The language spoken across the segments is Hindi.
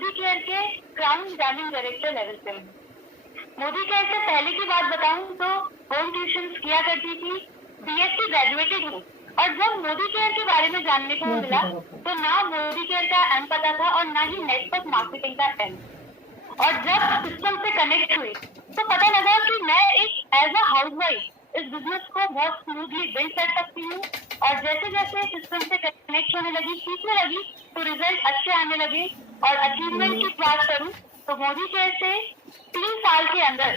मोदी केयर के क्राउन एग्जामिनिंग डायरेक्टर लेवल पे हूँ। मोदी केयर से पहले की बात बताऊं तो होम ट्यूशन किया करती थी, बीएससी ग्रेजुएटेड हूँ। और जब मोदी केयर के बारे में जानने को मिला तो ना मोदी केयर का एम पता था और ना ही नेटवर्क मार्केटिंग का एम। और जब सिस्टम से कनेक्ट हुई तो पता लगा कि मैं एक एज अ हाउसवाइफ इस बिजनेस को बहुत स्मूथली बिल्ड कर सकती हूँ। और जैसे जैसे सिस्टम से कनेक्ट होने लगी, सीखने लगी, तो रिजल्ट अच्छे आने लगे। और अचीवमेंट की बात करूँ तो मोदी केयर से 3 साल के अंदर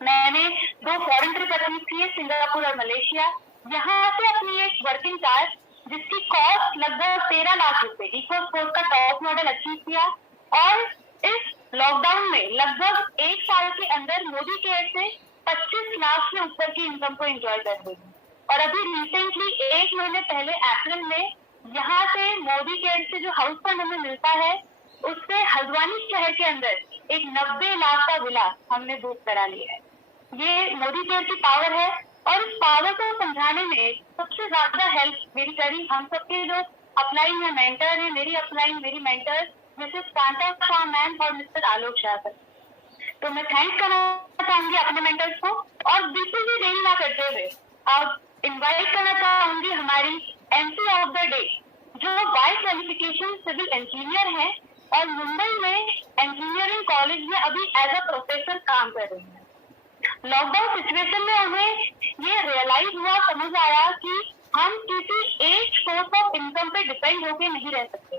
मैंने 2 फॉरेन ट्रिप अचीव किए, सिंगापुर और मलेशिया। यहाँ से अपनी एक वर्किंग कार जिसकी कॉस्ट लगभग 13 लाख रुपए, इकोस्पोर्ट का टॉप मॉडल अचीव किया। और इस लॉकडाउन में लगभग 1 साल के अंदर मोदी केयर से 25 लाख से ऊपर की इनकम को एंजॉय कर रही हूँ। और अभी रिसेंटली 1 महीने पहले अप्रैल में यहाँ से मोदी केयर से जो हाउस फंड हमें मिलता है उससे हल्द्वानी शहर के अंदर एक 90 लाख का विला हमने बुक करा लिया है। ये मोदी केयर की पावर है। और इस पावर को समझाने में सबसे ज्यादा हेल्प मेरी करी हम सबके जो अपलाइन है, मेंटर है, मेरी अपलाइन, मेरी mentor Mrs Kanta Shah ma'am और मिस्टर आलोक शाह सर। तो मैं थैंक्स करना चाहूंगी अपने मेंटर्स को। और बिल्कुल भी देरी ना करते हुए अब इन्वाइट करना चाहूंगी हमारी एमसी ऑफ द डे, जो बाय क्वालिफिकेशन सिविल इंजीनियर है और मुंबई में इंजीनियरिंग कॉलेज में अभी एज अ प्रोफेसर काम कर रही है। लॉकडाउन सिचुएशन में उन्हें ये रियलाइज हुआ, समझ आया कि हम किसी एक सोर्स ऑफ इनकम पे डिपेंड होके नहीं रह सकते।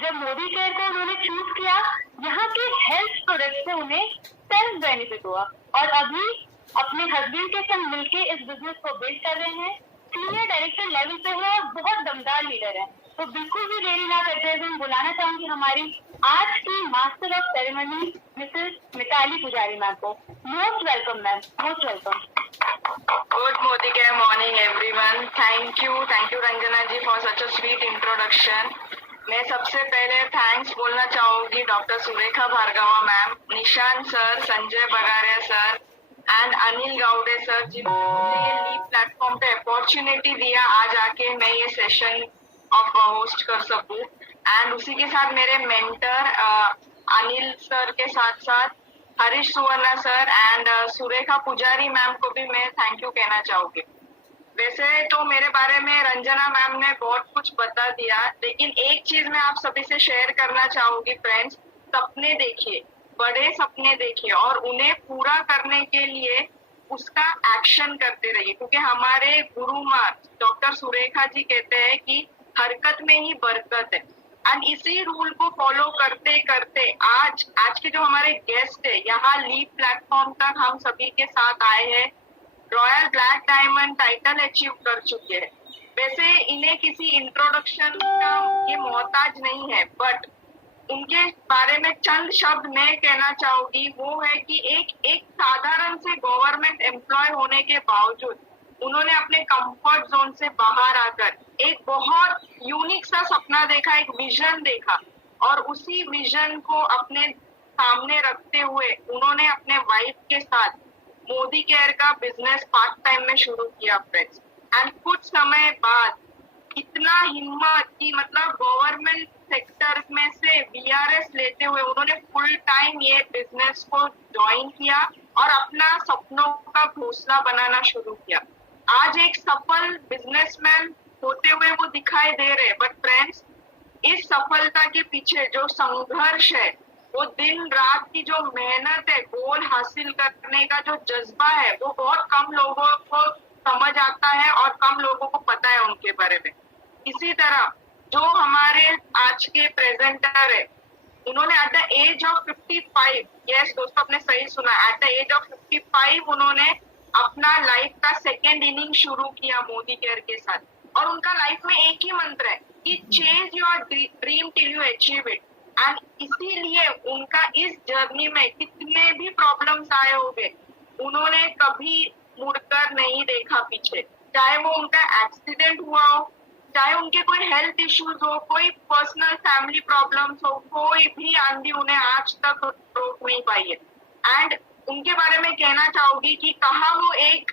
जब मोदी केयर को उन्होंने चूज किया, यहाँ के हेल्थ प्रोडक्ट से उन्हें सेल्फ बेनिफिट हुआ और अभी अपने हस्बैंड के संग मिलके इस बिजनेस को बिल्ड कर रहे हैं। सीनियर डायरेक्टर लेवल पे है और बहुत दमदार लीडर है। तो बिल्कुल भी देरी ना करते हुए बुलाना चाहूंगी हमारी आज की master of ceremony Mrs Mitali Pujari ma'am को। Most welcome ma'am, most welcome. Good Modi Care morning everyone. Thank you Ranjana ji for such a sweet introduction. मैं सबसे पहले थैंक्स बोलना चाहूंगी doctor Surekha Bhargava ma'am, Nishan sir, Sanjay Bagaria sir and Anil Gaude sir ji मुझे ये लीप प्लेटफॉर्म पे अपॉर्चुनिटी दिया आज आके मैं ये सेशन ऑफ होस्ट कर सकूं। एंड उसी के साथ मेरे मेंटर अनिल सर के साथ साथ हरीश सुवर्णा सर एंड सुरेखा पुजारी मैम को भी मैं थैंक यू कहना चाहूंगी। वैसे तो मेरे बारे में रंजना मैम ने बहुत कुछ बता दिया, लेकिन एक चीज मैं आप सभी से शेयर करना चाहूंगी फ्रेंड्स, सपने देखिए, बड़े सपने देखिए और उन्हें पूरा करने के लिए उसका एक्शन करते रहिए, क्योंकि हमारे गुरु माँ डॉक्टर सुरेखा जी कहते हैं कि हरकत में ही बरकत है। एंड इसी रूल को फॉलो करते करते आज के जो हमारे गेस्ट है यहाँ लीप प्लेटफॉर्म तक हम सभी के साथ आए हैं, royal black diamond title achieve कर चुके हैं। वैसे इन्हें किसी इंट्रोडक्शन का ये मोहताज नहीं है, बट उनके बारे में चंद शब्द मैं कहना चाहूंगी। वो है कि एक साधारण से गवर्नमेंट एम्प्लॉय होने के बावजूद उन्होंने अपने कंफर्ट जोन से बाहर आकर एक बहुत यूनिक सा सपना देखा, एक विजन देखा और उसी विजन को अपने सामने रखते हुए उन्होंने अपने वाइफ के साथ मोदी केयर का बिजनेस पार्ट टाइम में शुरू किया फ्रेंड्स। एंड कुछ समय बाद इतना हिम्मत की मतलब गवर्नमेंट सेक्टर में से वीआरएस लेते हुए उन्होंने फुल टाइम ये बिजनेस को ज्वाइन किया और अपना सपनों का घोंसला बनाना शुरू किया। आज एक सफल बिजनेसमैन होते हुए वो दिखाई दे रहे, बट फ्रेंड्स इस सफलता के पीछे जो संघर्ष है, वो दिन रात की जो मेहनत है, गोल हासिल करने का जो जज्बा है, वो बहुत कम लोगों को समझ आता है और कम लोगों को पता है उनके बारे में। इसी तरह जो हमारे आज के प्रेजेंटर है, उन्होंने at the age of 55, yes दोस्तों आपने सही सुना, एट द एज ऑफ 55 उन्होंने अपना लाइफ का सेकेंड इनिंग शुरू किया मोदी केयर के साथ। और उनका लाइफ में एक ही मंत्र है कि chase your dream till you achieve it. And इसीलिए उनका इस जर्नी में कितने भी प्रॉब्लम्स आए होंगे, उन्होंने कभी मुड़कर नहीं देखा पीछे। चाहे वो उनका एक्सीडेंट हुआ हो, चाहे उनके कोई हेल्थ इश्यूज हो, कोई पर्सनल फैमिली प्रॉब्लम्स हो, कोई भी आंधी उन्हें आज तक रोक नहीं पाई है। एंड उनके बारे में कहना चाहूंगी कि कहा वो एक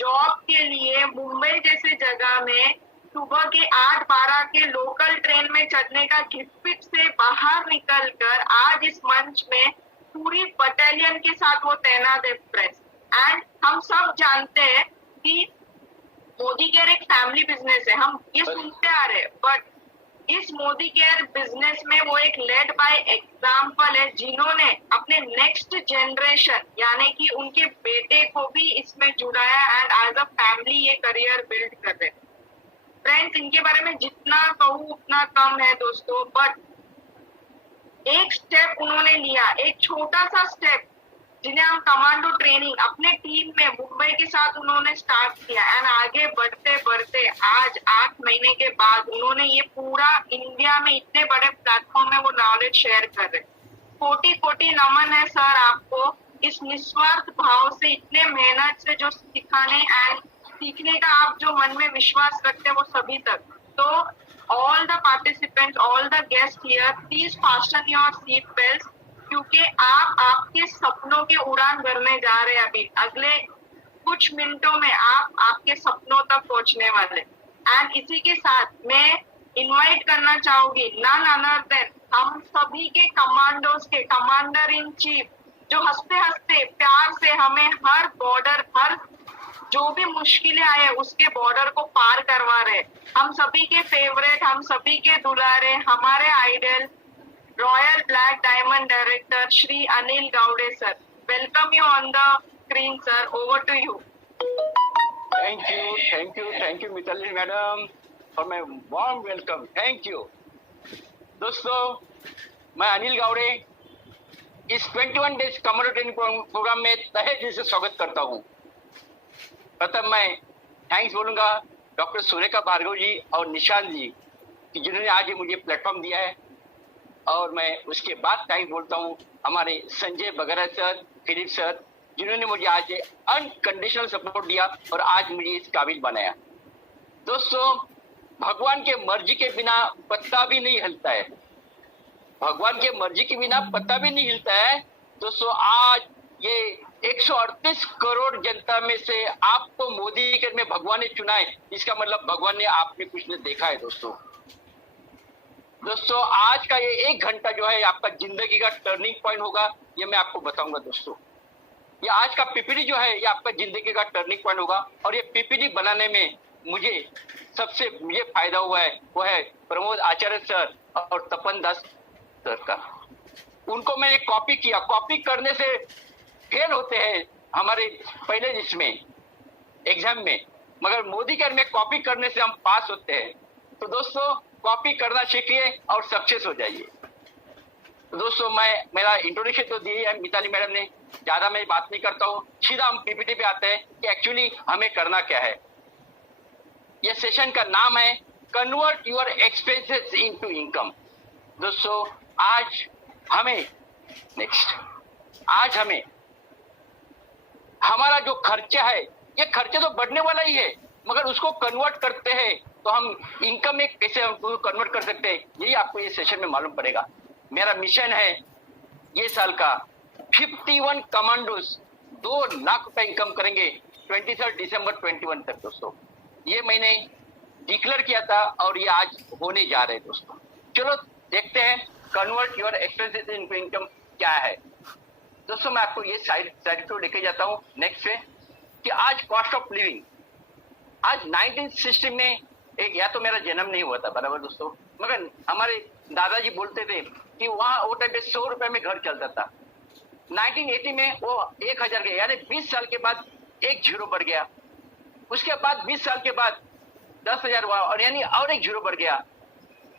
जॉब के लिए मुंबई जैसे जगह में सुबह के 8-12 के लोकल ट्रेन में चढ़ने का घिसपिट से बाहर निकलकर आज इस मंच में पूरी बटालियन के साथ वो तैनात है फ्रेंड्स। एंड हम सब जानते हैं कि मोदी केयर एक फैमिली बिजनेस है, हम ये सुनते आ रहे हैं, बट इस मोदी केयर बिजनेस में वो एक लेड बाय एग्जाम्पल है, जिन्होंने अपने नेक्स्ट जनरेशन यानी कि उनके बेटे को भी इसमें जुड़ाया एंड एज अ फैमिली ये करियर बिल्ड कर रहे हैं। फ्रेंड्स, इनके बारे में जितना कहूँ उतना कम है दोस्तों, बट एक स्टेप उन्होंने लिया, एक छोटा सा स्टेप जिन्हें हम कमांडो ट्रेनिंग अपने टीम में मुंबई के साथ उन्होंने स्टार्ट किया एंड आगे बढ़ते बढ़ते आज 8 महीने के बाद उन्होंने ये पूरा इंडिया में इतने बड़े प्लेटफॉर्म में वो नॉलेज शेयर कर रहे। कोटि कोटि नमन है सर आपको, इस निस्वार्थ भाव से इतने मेहनत से जो सिखाने एंड सीखने का आप जो मन में विश्वास रखते हैं वो सभी तक। तो all the participants, all the guest here, please fasten your seat belt, क्योंकि आप आपके सपनों के उड़ान भरने जा रहे हैं। अभी अगले कुछ मिनटों में आप आपके सपनों तक पहुंचने वाले। एंड इसी के साथ मैं इनवाइट करना चाहूंगी नन अदर देन हम सभी के कमांडोज के कमांडर इन चीफ, जो हंसते हंसते प्यार से हमें हर बॉर्डर, हर जो भी मुश्किलें आए उसके बॉर्डर को पार करवा रहे। हम सभी के फेवरेट, हम सभी के दुलारे, हमारे idol royal black diamond director Shri Anil Gawade sir, welcome you on the screen sir, over to you. Thank you Mitali madam for my warm welcome, thank you. दोस्तों, मैं अनिल गावड़े इस 21 डेज कमांडो ट्रेनिंग प्रोग्राम में तहे दिल से स्वागत करता हूँ। प्रथम मैं थैंक्स बोलूंगा डॉक्टर सुरेखा भार्गव जी और निशांत जी कि जिन्होंने आज ये मुझे प्लेटफॉर्म दिया है, और मैं उसके बाद थैंक्स बोलता हूँ हमारे संजय बगरा सर, फिलिप सर, जिन्होंने मुझे आज अनकंडीशनल सपोर्ट दिया और आज मुझे इस काबिल बनाया। दोस्तों, भगवान के मर्जी के बिना पत्ता भी नहीं हिलता है, भगवान के मर्जी के बिना पत्ता भी नहीं हिलता है। दोस्तों, आज ये 138 करोड़ जनता में से आपको मोदी के में भगवान ने चुना है, इसका मतलब भगवान ने आप में कुछ ने देखा है। दोस्तों, आज का ये 1 घंटा जो है आपका जिंदगी का टर्निंग पॉइंट होगा, ये मैं आपको बताऊंगा। दोस्तों, ये आज का पीपीटी जो है ये आपका जिंदगी का टर्निंग पॉइंट होगा, और ये पीपीटी बनाने में मुझे फायदा हुआ है वो है प्रमोद आचार्य सर और तपन दास सर का। उनको मैंने कॉपी किया, कॉपी करने से फेल होते हैं हमारे पहले इसमें एग्जाम में, मगर मोदी केयर में कॉपी करने से हम पास होते हैं। तो दोस्तों, कॉपी करना सीखिए और सक्सेस हो जाइए। तो दोस्तों, मेरा इंट्रोडक्शन तो दी है मिताली मैडम ने, ज्यादा मैं बात नहीं करता हूँ, सीधा हम पीपीटी पे आते हैं कि एक्चुअली हमें करना क्या है। यह सेशन का नाम है convert your expenses into income. दोस्तों, आज हमें हमारा जो खर्चा है, ये खर्चा तो बढ़ने वाला ही है, मगर उसको कन्वर्ट करते हैं तो हम इनकम में कैसे हमको कन्वर्ट कर सकते हैं, यही आपको ये सेशन में मालूम पड़ेगा। मेरा मिशन है ये साल का 51 कमांडोज 2 लाख रुपए इनकम करेंगे 23 दिसंबर 21 तक। दोस्तों, ये मैंने डिक्लेयर किया था और ये आज होने जा रहे हैं। दोस्तों, चलो देखते हैं convert your expenses into income क्या है। दोस्तों, मैं आपको ये साइड को लेके जाता हूँ नेक्स्ट पे कि आज कॉस्ट ऑफ लिविंग, आज 1960 में एक, या तो मेरा जन्म नहीं हुआ था बराबर दोस्तों, मगर हमारे दादाजी बोलते थे कि वहाँ वो टाइम पे 100 रुपए में घर चलता था। 1980 में वो 1000 गया, यानी 20 साल के बाद एक जीरो बढ़ गया। उसके बाद 20 साल के बाद 10,000 हुआ, और यानी और एक जीरो बढ़ गया।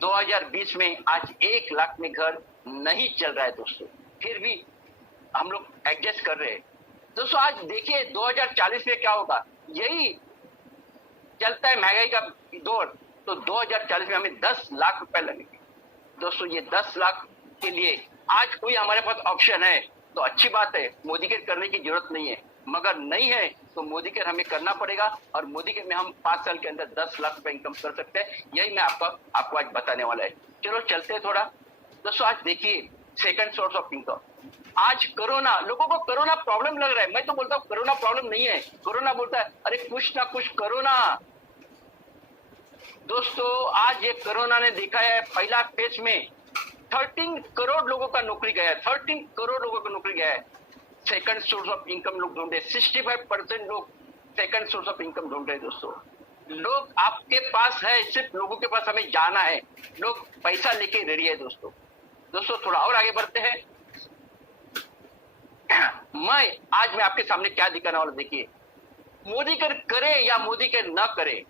2020 में आज 1 लाख में घर नहीं चल रहा है दोस्तों, फिर भी हम लोग एडजस्ट कर रहे हैं। दोस्तों, आज देखिए 2040 में क्या होगा, यही चलता है महंगाई का दौर, तो 2040 में हमें 10 लाख रुपए लगेंगे। दोस्तों, ये 10 लाख के लिए आज कोई हमारे पास ऑप्शन है तो अच्छी बात है, मोदी केयर करने की जरूरत नहीं है, मगर नहीं है तो मोदी केयर हमें करना पड़ेगा, और मोदी केयर में हम 5 साल के अंदर 10 लाख रुपए इनकम कर सकते हैं। यही मैं आपको आज बताने वाला है। चलो चलते हैं थोड़ा। दोस्तों, आज देखिए सेकंड सोर्स ऑफ इनकम, आज कोरोना, लोगों को कोरोना प्रॉब्लम लग रहा है, मैं तो बोलता हूँ कोरोना प्रॉब्लम नहीं है। कोरोना बोलता है अरे कुछ ना कुछ करो ना। दोस्तों आज ये कोरोना ने दिखा है, पहला फेज में 13 करोड़ लोगों का नौकरी गया है, 13 करोड़ लोगों का नौकरी गया है। सेकंड सोर्स ऑफ इनकम लोग ढूंढ रहे, 65% लोग सेकंड सोर्स ऑफ इनकम ढूंढ रहे। दोस्तों लोग आपके पास है, सिर्फ लोगों के पास हमें जाना है, लोग पैसा लेके रेडी है। दोस्तों थोड़ा और आगे बढ़ते हैं। मैं आपके सामने क्या दिखाने वाला, देखिए मोदी करे या मोदी के न करे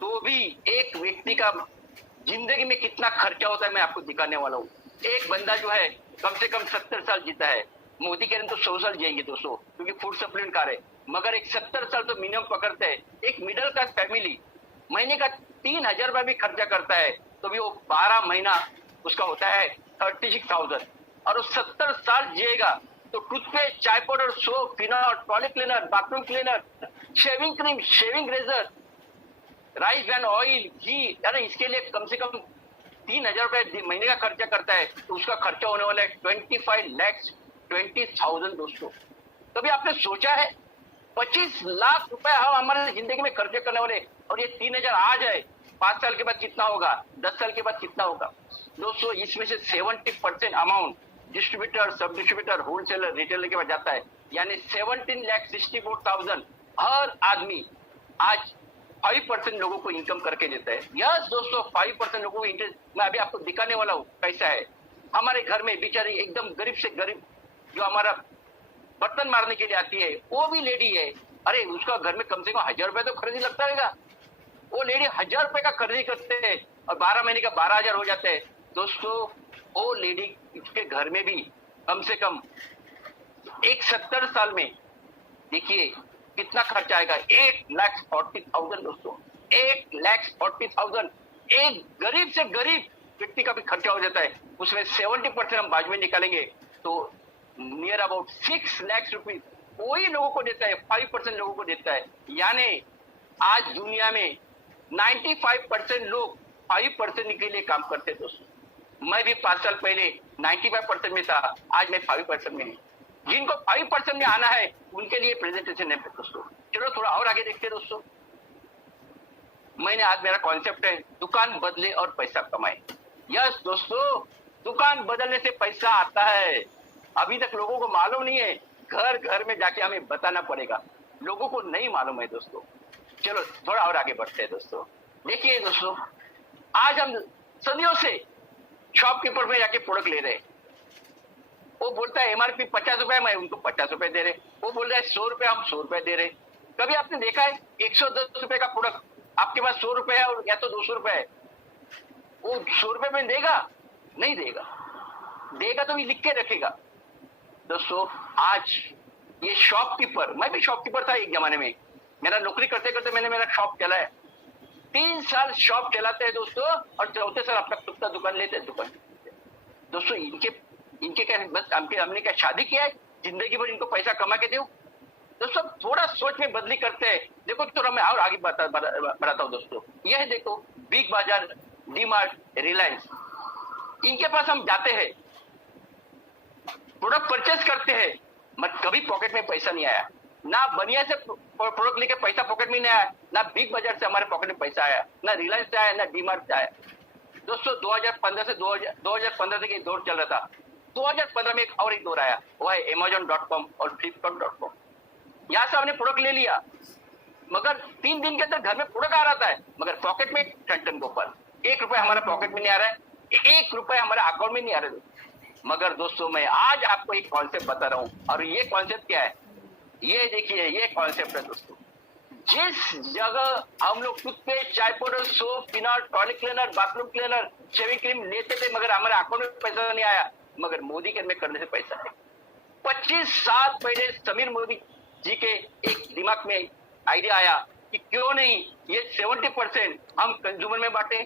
तो भी एक व्यक्ति का जिंदगी में कितना खर्चा होता है मैं आपको दिखाने वाला हूँ। एक बंदा जो है कम से कम 70 साल जीता है, मोदी के तो 100 साल जिएंगे दोस्तों, क्योंकि फूड सप्लीमेंट खा रहे, मगर एक 70 साल तो मिनिमम पकड़ते हैं। एक मिडिल क्लास फैमिली महीने का 3,000 रुपए भी खर्चा करता है तो भी वो 12 महीना उसका होता है 36,000, और वो 70 साल जिएगा तो टूथपेस्ट, चाय powder, soap, phenyl, toilet cleaner, bathroom cleaner, shaving cream, shaving razor, rice bran oil, घी, यानी इसके लिए कम से कम 3,000 रुपए महीने का खर्चा करता है, तो उसका खर्चा होने वाला है 25,20,000। दोस्तों कभी आपने सोचा है 25 लाख रुपए हम हमारे जिंदगी में खर्चे करने वाले, और ये 3,000 आ जाए 5 साल के बाद कितना होगा, 10 साल के बाद कितना होगा। दोस्तों इसमें से 70% अमाउंट डिस्ट्रीब्यूटर, सब डिस्ट्रीब्यूटर, होलसेलर, रिटेलर के पास जाता है, यानी 17,64,000 हर आदमी आज 5% लोगों को इनकम करके देता है। यस दोस्तों 5% लोगों को इंटरेस्ट, मैं अभी आपको दिखाने वाला हूँ कैसा है। हमारे घर में बेचारी एकदम गरीब से गरीब जो हमारा बर्तन मारने के लिए आती है, वो भी लेडी है, अरे उसका घर में कम से कम 1,000 रुपए तो खरीदी लगता रहेगा, वो लेडी 1,000 रुपए का खरीदी करते हैं और 12 महीने का 12,000 हो जाते हैं। दोस्तों वो लेडी के घर में भी कम से कम एक 70 साल में देखिए कितना खर्चा आएगा, 8,40,000। दोस्तों 8,40,000 एक गरीब से गरीब व्यक्ति का भी खर्चा हो जाता है। उसमें 70% हम बाद में निकालेंगे तो नियर अबाउट 6 लाख रुपीज वही लोगों को देता है, 5% लोगों को देता है। यानी आज दुनिया में 95% लोग 5% के लिए काम करते हैं। दोस्तों मैं भी 5 साल पहले 95% में था, आज मैं 5% में हूँ। जिनको 5% में आना है उनके लिए प्रेजेंटेशन है। दोस्तों चलो थोड़ा और आगे देखते हैं। दोस्तों मैंने आज मेरा कॉन्सेप्ट है दुकान बदले और पैसा कमाए। यस दोस्तों दुकान बदलने से पैसा आता है, अभी तक लोगों को मालूम नहीं है, घर घर में जाके हमें बताना पड़ेगा, लोगों को नहीं मालूम है। दोस्तों चलो थोड़ा और आगे बढ़ते हैं। दोस्तों देखिए दोस्तों आज हम सदियों से शॉपकीपर में जाके प्रोडक्ट ले रहे हैं, वो बोलता है एमआरपी 50 रुपए, मैं उनको 50 रुपए दे रहे, वो बोल रहा है 100 रुपए, हम 100 रुपए दे रहे। कभी आपने देखा है 110 रुपए का प्रोडक्ट आपके पास 100 रुपए है और या तो 200 रुपए है, वो 100 रुपए में देगा? नहीं देगा, देगा तो भी लिख के रखेगा। दोस्तों आज ये शॉपकीपर, मैं भी शॉपकीपर था एक जमाने में, मेरा नौकरी करते करते मैंने मेरा शॉप चलाया, 3 साल शॉप चलाते हैं दोस्तों, और चौथे साल अपना खुद का दुकान लेते हैं। दुकान दोस्तों इनके क्या बस हमने क्या शादी किया है जिंदगी भर इनको पैसा कमा के दो? दोस्तों थोड़ा सोच में बदली करते हैं। देखो तो मैं और आगे बढ़ाता हूँ। दोस्तों यह देखो बिग बाजार, डीमार्ट, रिलायंस, इनके पास हम जाते हैं, प्रोडक्ट परचेस करते हैं, मत कभी पॉकेट में पैसा नहीं आया, ना बनिया से प्रोडक्ट लेके पैसा पॉकेट में नहीं आया, ना बिग बाजार से हमारे पॉकेट में पैसा आया, ना रिलायंस से आया, ना डीमार्ट से आया। दोस्तों 2015 से 2015 से एक दौर चल रहा था, 2015 में एक दौर आया, वो है Amazon.com और Flipkart.com। यहाँ से हमने प्रोडक्ट ले लिया, मगर 3 दिन के अंदर घर में प्रोडक्ट आ रहा है, मगर पॉकेट में टन गोपाल, 1 रुपए हमारा पॉकेट में नहीं आ रहा है, 1 रुपए हमारे अकाउंट में नहीं आ रहा है। मगर दोस्तों मैं आज आपको एक कॉन्सेप्ट बता रहा हूँ, और ये कॉन्सेप्ट क्या है, ये देखिए, ये कॉन्सेप्ट है दोस्तों। जिस जगह हम लोग टूथपेस्ट, चाय powder, soap, phenyl, toilet cleaner, bathroom cleaner, shaving cream लेते थे, मगर हमारे अकाउंट में पैसा नहीं आया, मगर मोदी के में करने से पैसा है। 25 साल पहले समीर मोदी जी के एक दिमाग में आइडिया आया कि क्यों नहीं ये 70% हम कंज्यूमर में बांटे।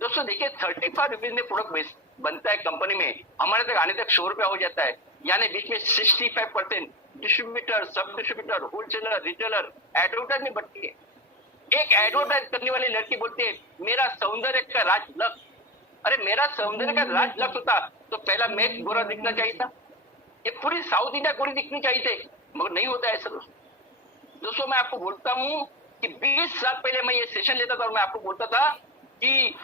दोस्तों देखिए 35 रुपीज में प्रोडक्ट बनता है कंपनी में, हमारे तक आने तक 100 रुपया हो जाता है, यानी बीच में 65% डिस्ट्रीब्यूटर, सब डिस्ट्रीब्यूटर, होलसेलर, रिटेलर, एडवर्टाइज में बढ़ती है। एक एडवर्टाइज करने वाली लड़की बोलती है मेरा सौंदर्य का राज लक्ष्य। अरे मेरा सौंदर्य का राज लक्ष्य होता तो पहला मैं गोरा दिखना चाहिए था, ये पूरी साउथ इंडिया गोरी दिखनी चाहिए थे, मगर नहीं होता ऐसा। दोस्तों मैं आपको बोलता हूँ कि 20 साल पहले मैं ये सेशन लेता था और मैं आपको बोलता था कि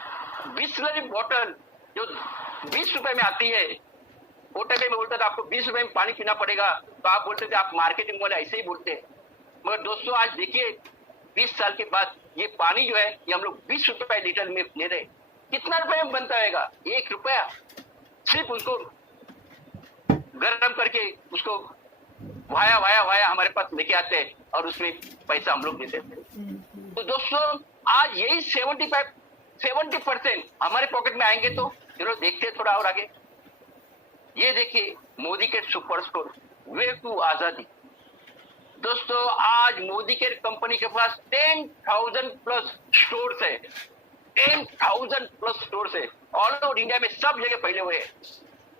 बिस्लरी बॉटल जो 20 रुपए में आती है, वो टाइम में बोलता था आपको 20 रुपए में पानी पीना पड़ेगा, तो आप बोलते थे आप मार्केटिंग वाले ऐसे ही बोलते हैं। मगर दोस्तों आज देखिए 20 साल के बाद ये पानी जो है ये हम लोग 20 रुपए लीटर में ले रहे, कितना रुपए में बनता रहेगा? 1 रुपया। सिर्फ उसको गर्म करके उसको वाया वाया वाया हमारे पास लेके आते हैं और उसमें पैसा हम लोग देते थे। तो दोस्तों आज यही 70% हमारे पॉकेट में आएंगे। तो चलो देखते हैं थोड़ा और आगे। ये देखिए मोदी के सुपर स्टोर वे टू आजादी। दोस्तों आज मोदी के कंपनी के पास 10,000 प्लस स्टोर्स है, 10,000 प्लस स्टोर्स है, ऑल ओवर इंडिया में सब जगह फैले हुए हैं।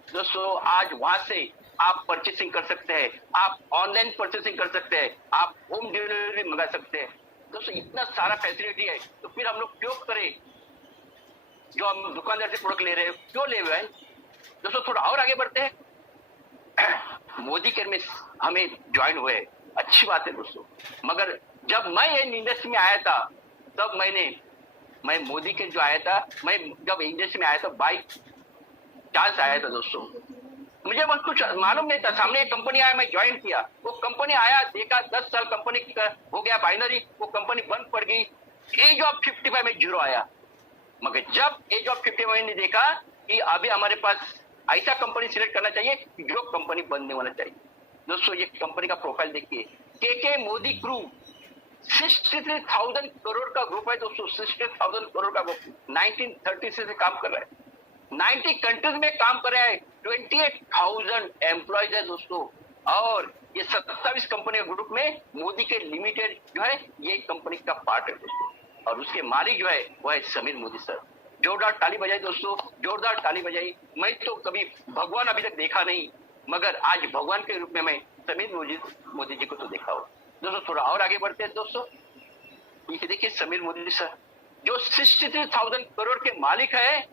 दोस्तों आज वहां से आप परचेसिंग कर सकते हैं, आप ऑनलाइन परचेसिंग कर सकते हैं, आप होम डिलीवरी मंगा सकते हैं। दोस्तों इतना सारा फैसिलिटी है, तो फिर हम लोग क्यों करें जो हम दुकानदार से प्रोडक्ट ले रहे हैं, क्यों ले रहे हैं? दोस्तों थोड़ा और आगे बढ़ते हैं। मोदी केयर में हमें ज्वाइन हुए, अच्छी बात है दोस्तों। मगर जब मैं ये इंडस्ट्री में आया था तब मैं मोदी केयर जो आया था, मैं जब इंडस्ट्री में आया था बाइक चांस आया था दोस्तों, मुझे बस कुछ मालूम नहीं था। सामने एक कंपनी आया, मैं ज्वाइन किया, वो कंपनी आया, देखा 10 साल कंपनी हो गया बाइनरी, वो कंपनी बंद पड़ गई। एज ऑफ 55 में जीरो आया। मगर जब एज ऑफ 55 ने देखा कि अभी हमारे पास ऐसा कंपनी सिलेक्ट करना चाहिए जो कंपनी बंद नहीं होना चाहिए। दोस्तों ये कंपनी का प्रोफाइल देखिए, के मोदी क्रू 63,000 करोड़ का ग्रुप है दोस्तों, 63,000 करोड़ का ग्रुप 1930 से काम कर रहा है, 90 कंट्रीज में काम कर रहा है, 28,000 एम्प्लॉयज है दोस्तों। और ये 27 कंपनी के ग्रुप में मोदी के लिमिटेड जो है ये कंपनी का पार्ट है दोस्तों। और उसके मालिक जो है वो है समीर मोदी सर। जोरदार ताली बजाई दोस्तों, जोरदार ताली बजाई। मैं तो कभी भगवान अभी तक देखा नहीं, मगर आज भगवान के रूप में मैं समीर मोदी जी को तो देखा हो। दोस्तों थोड़ा और आगे बढ़ते हैं दोस्तों। ये देखिए समीर मोदी सर जो 63,000 करोड़ के मालिक है।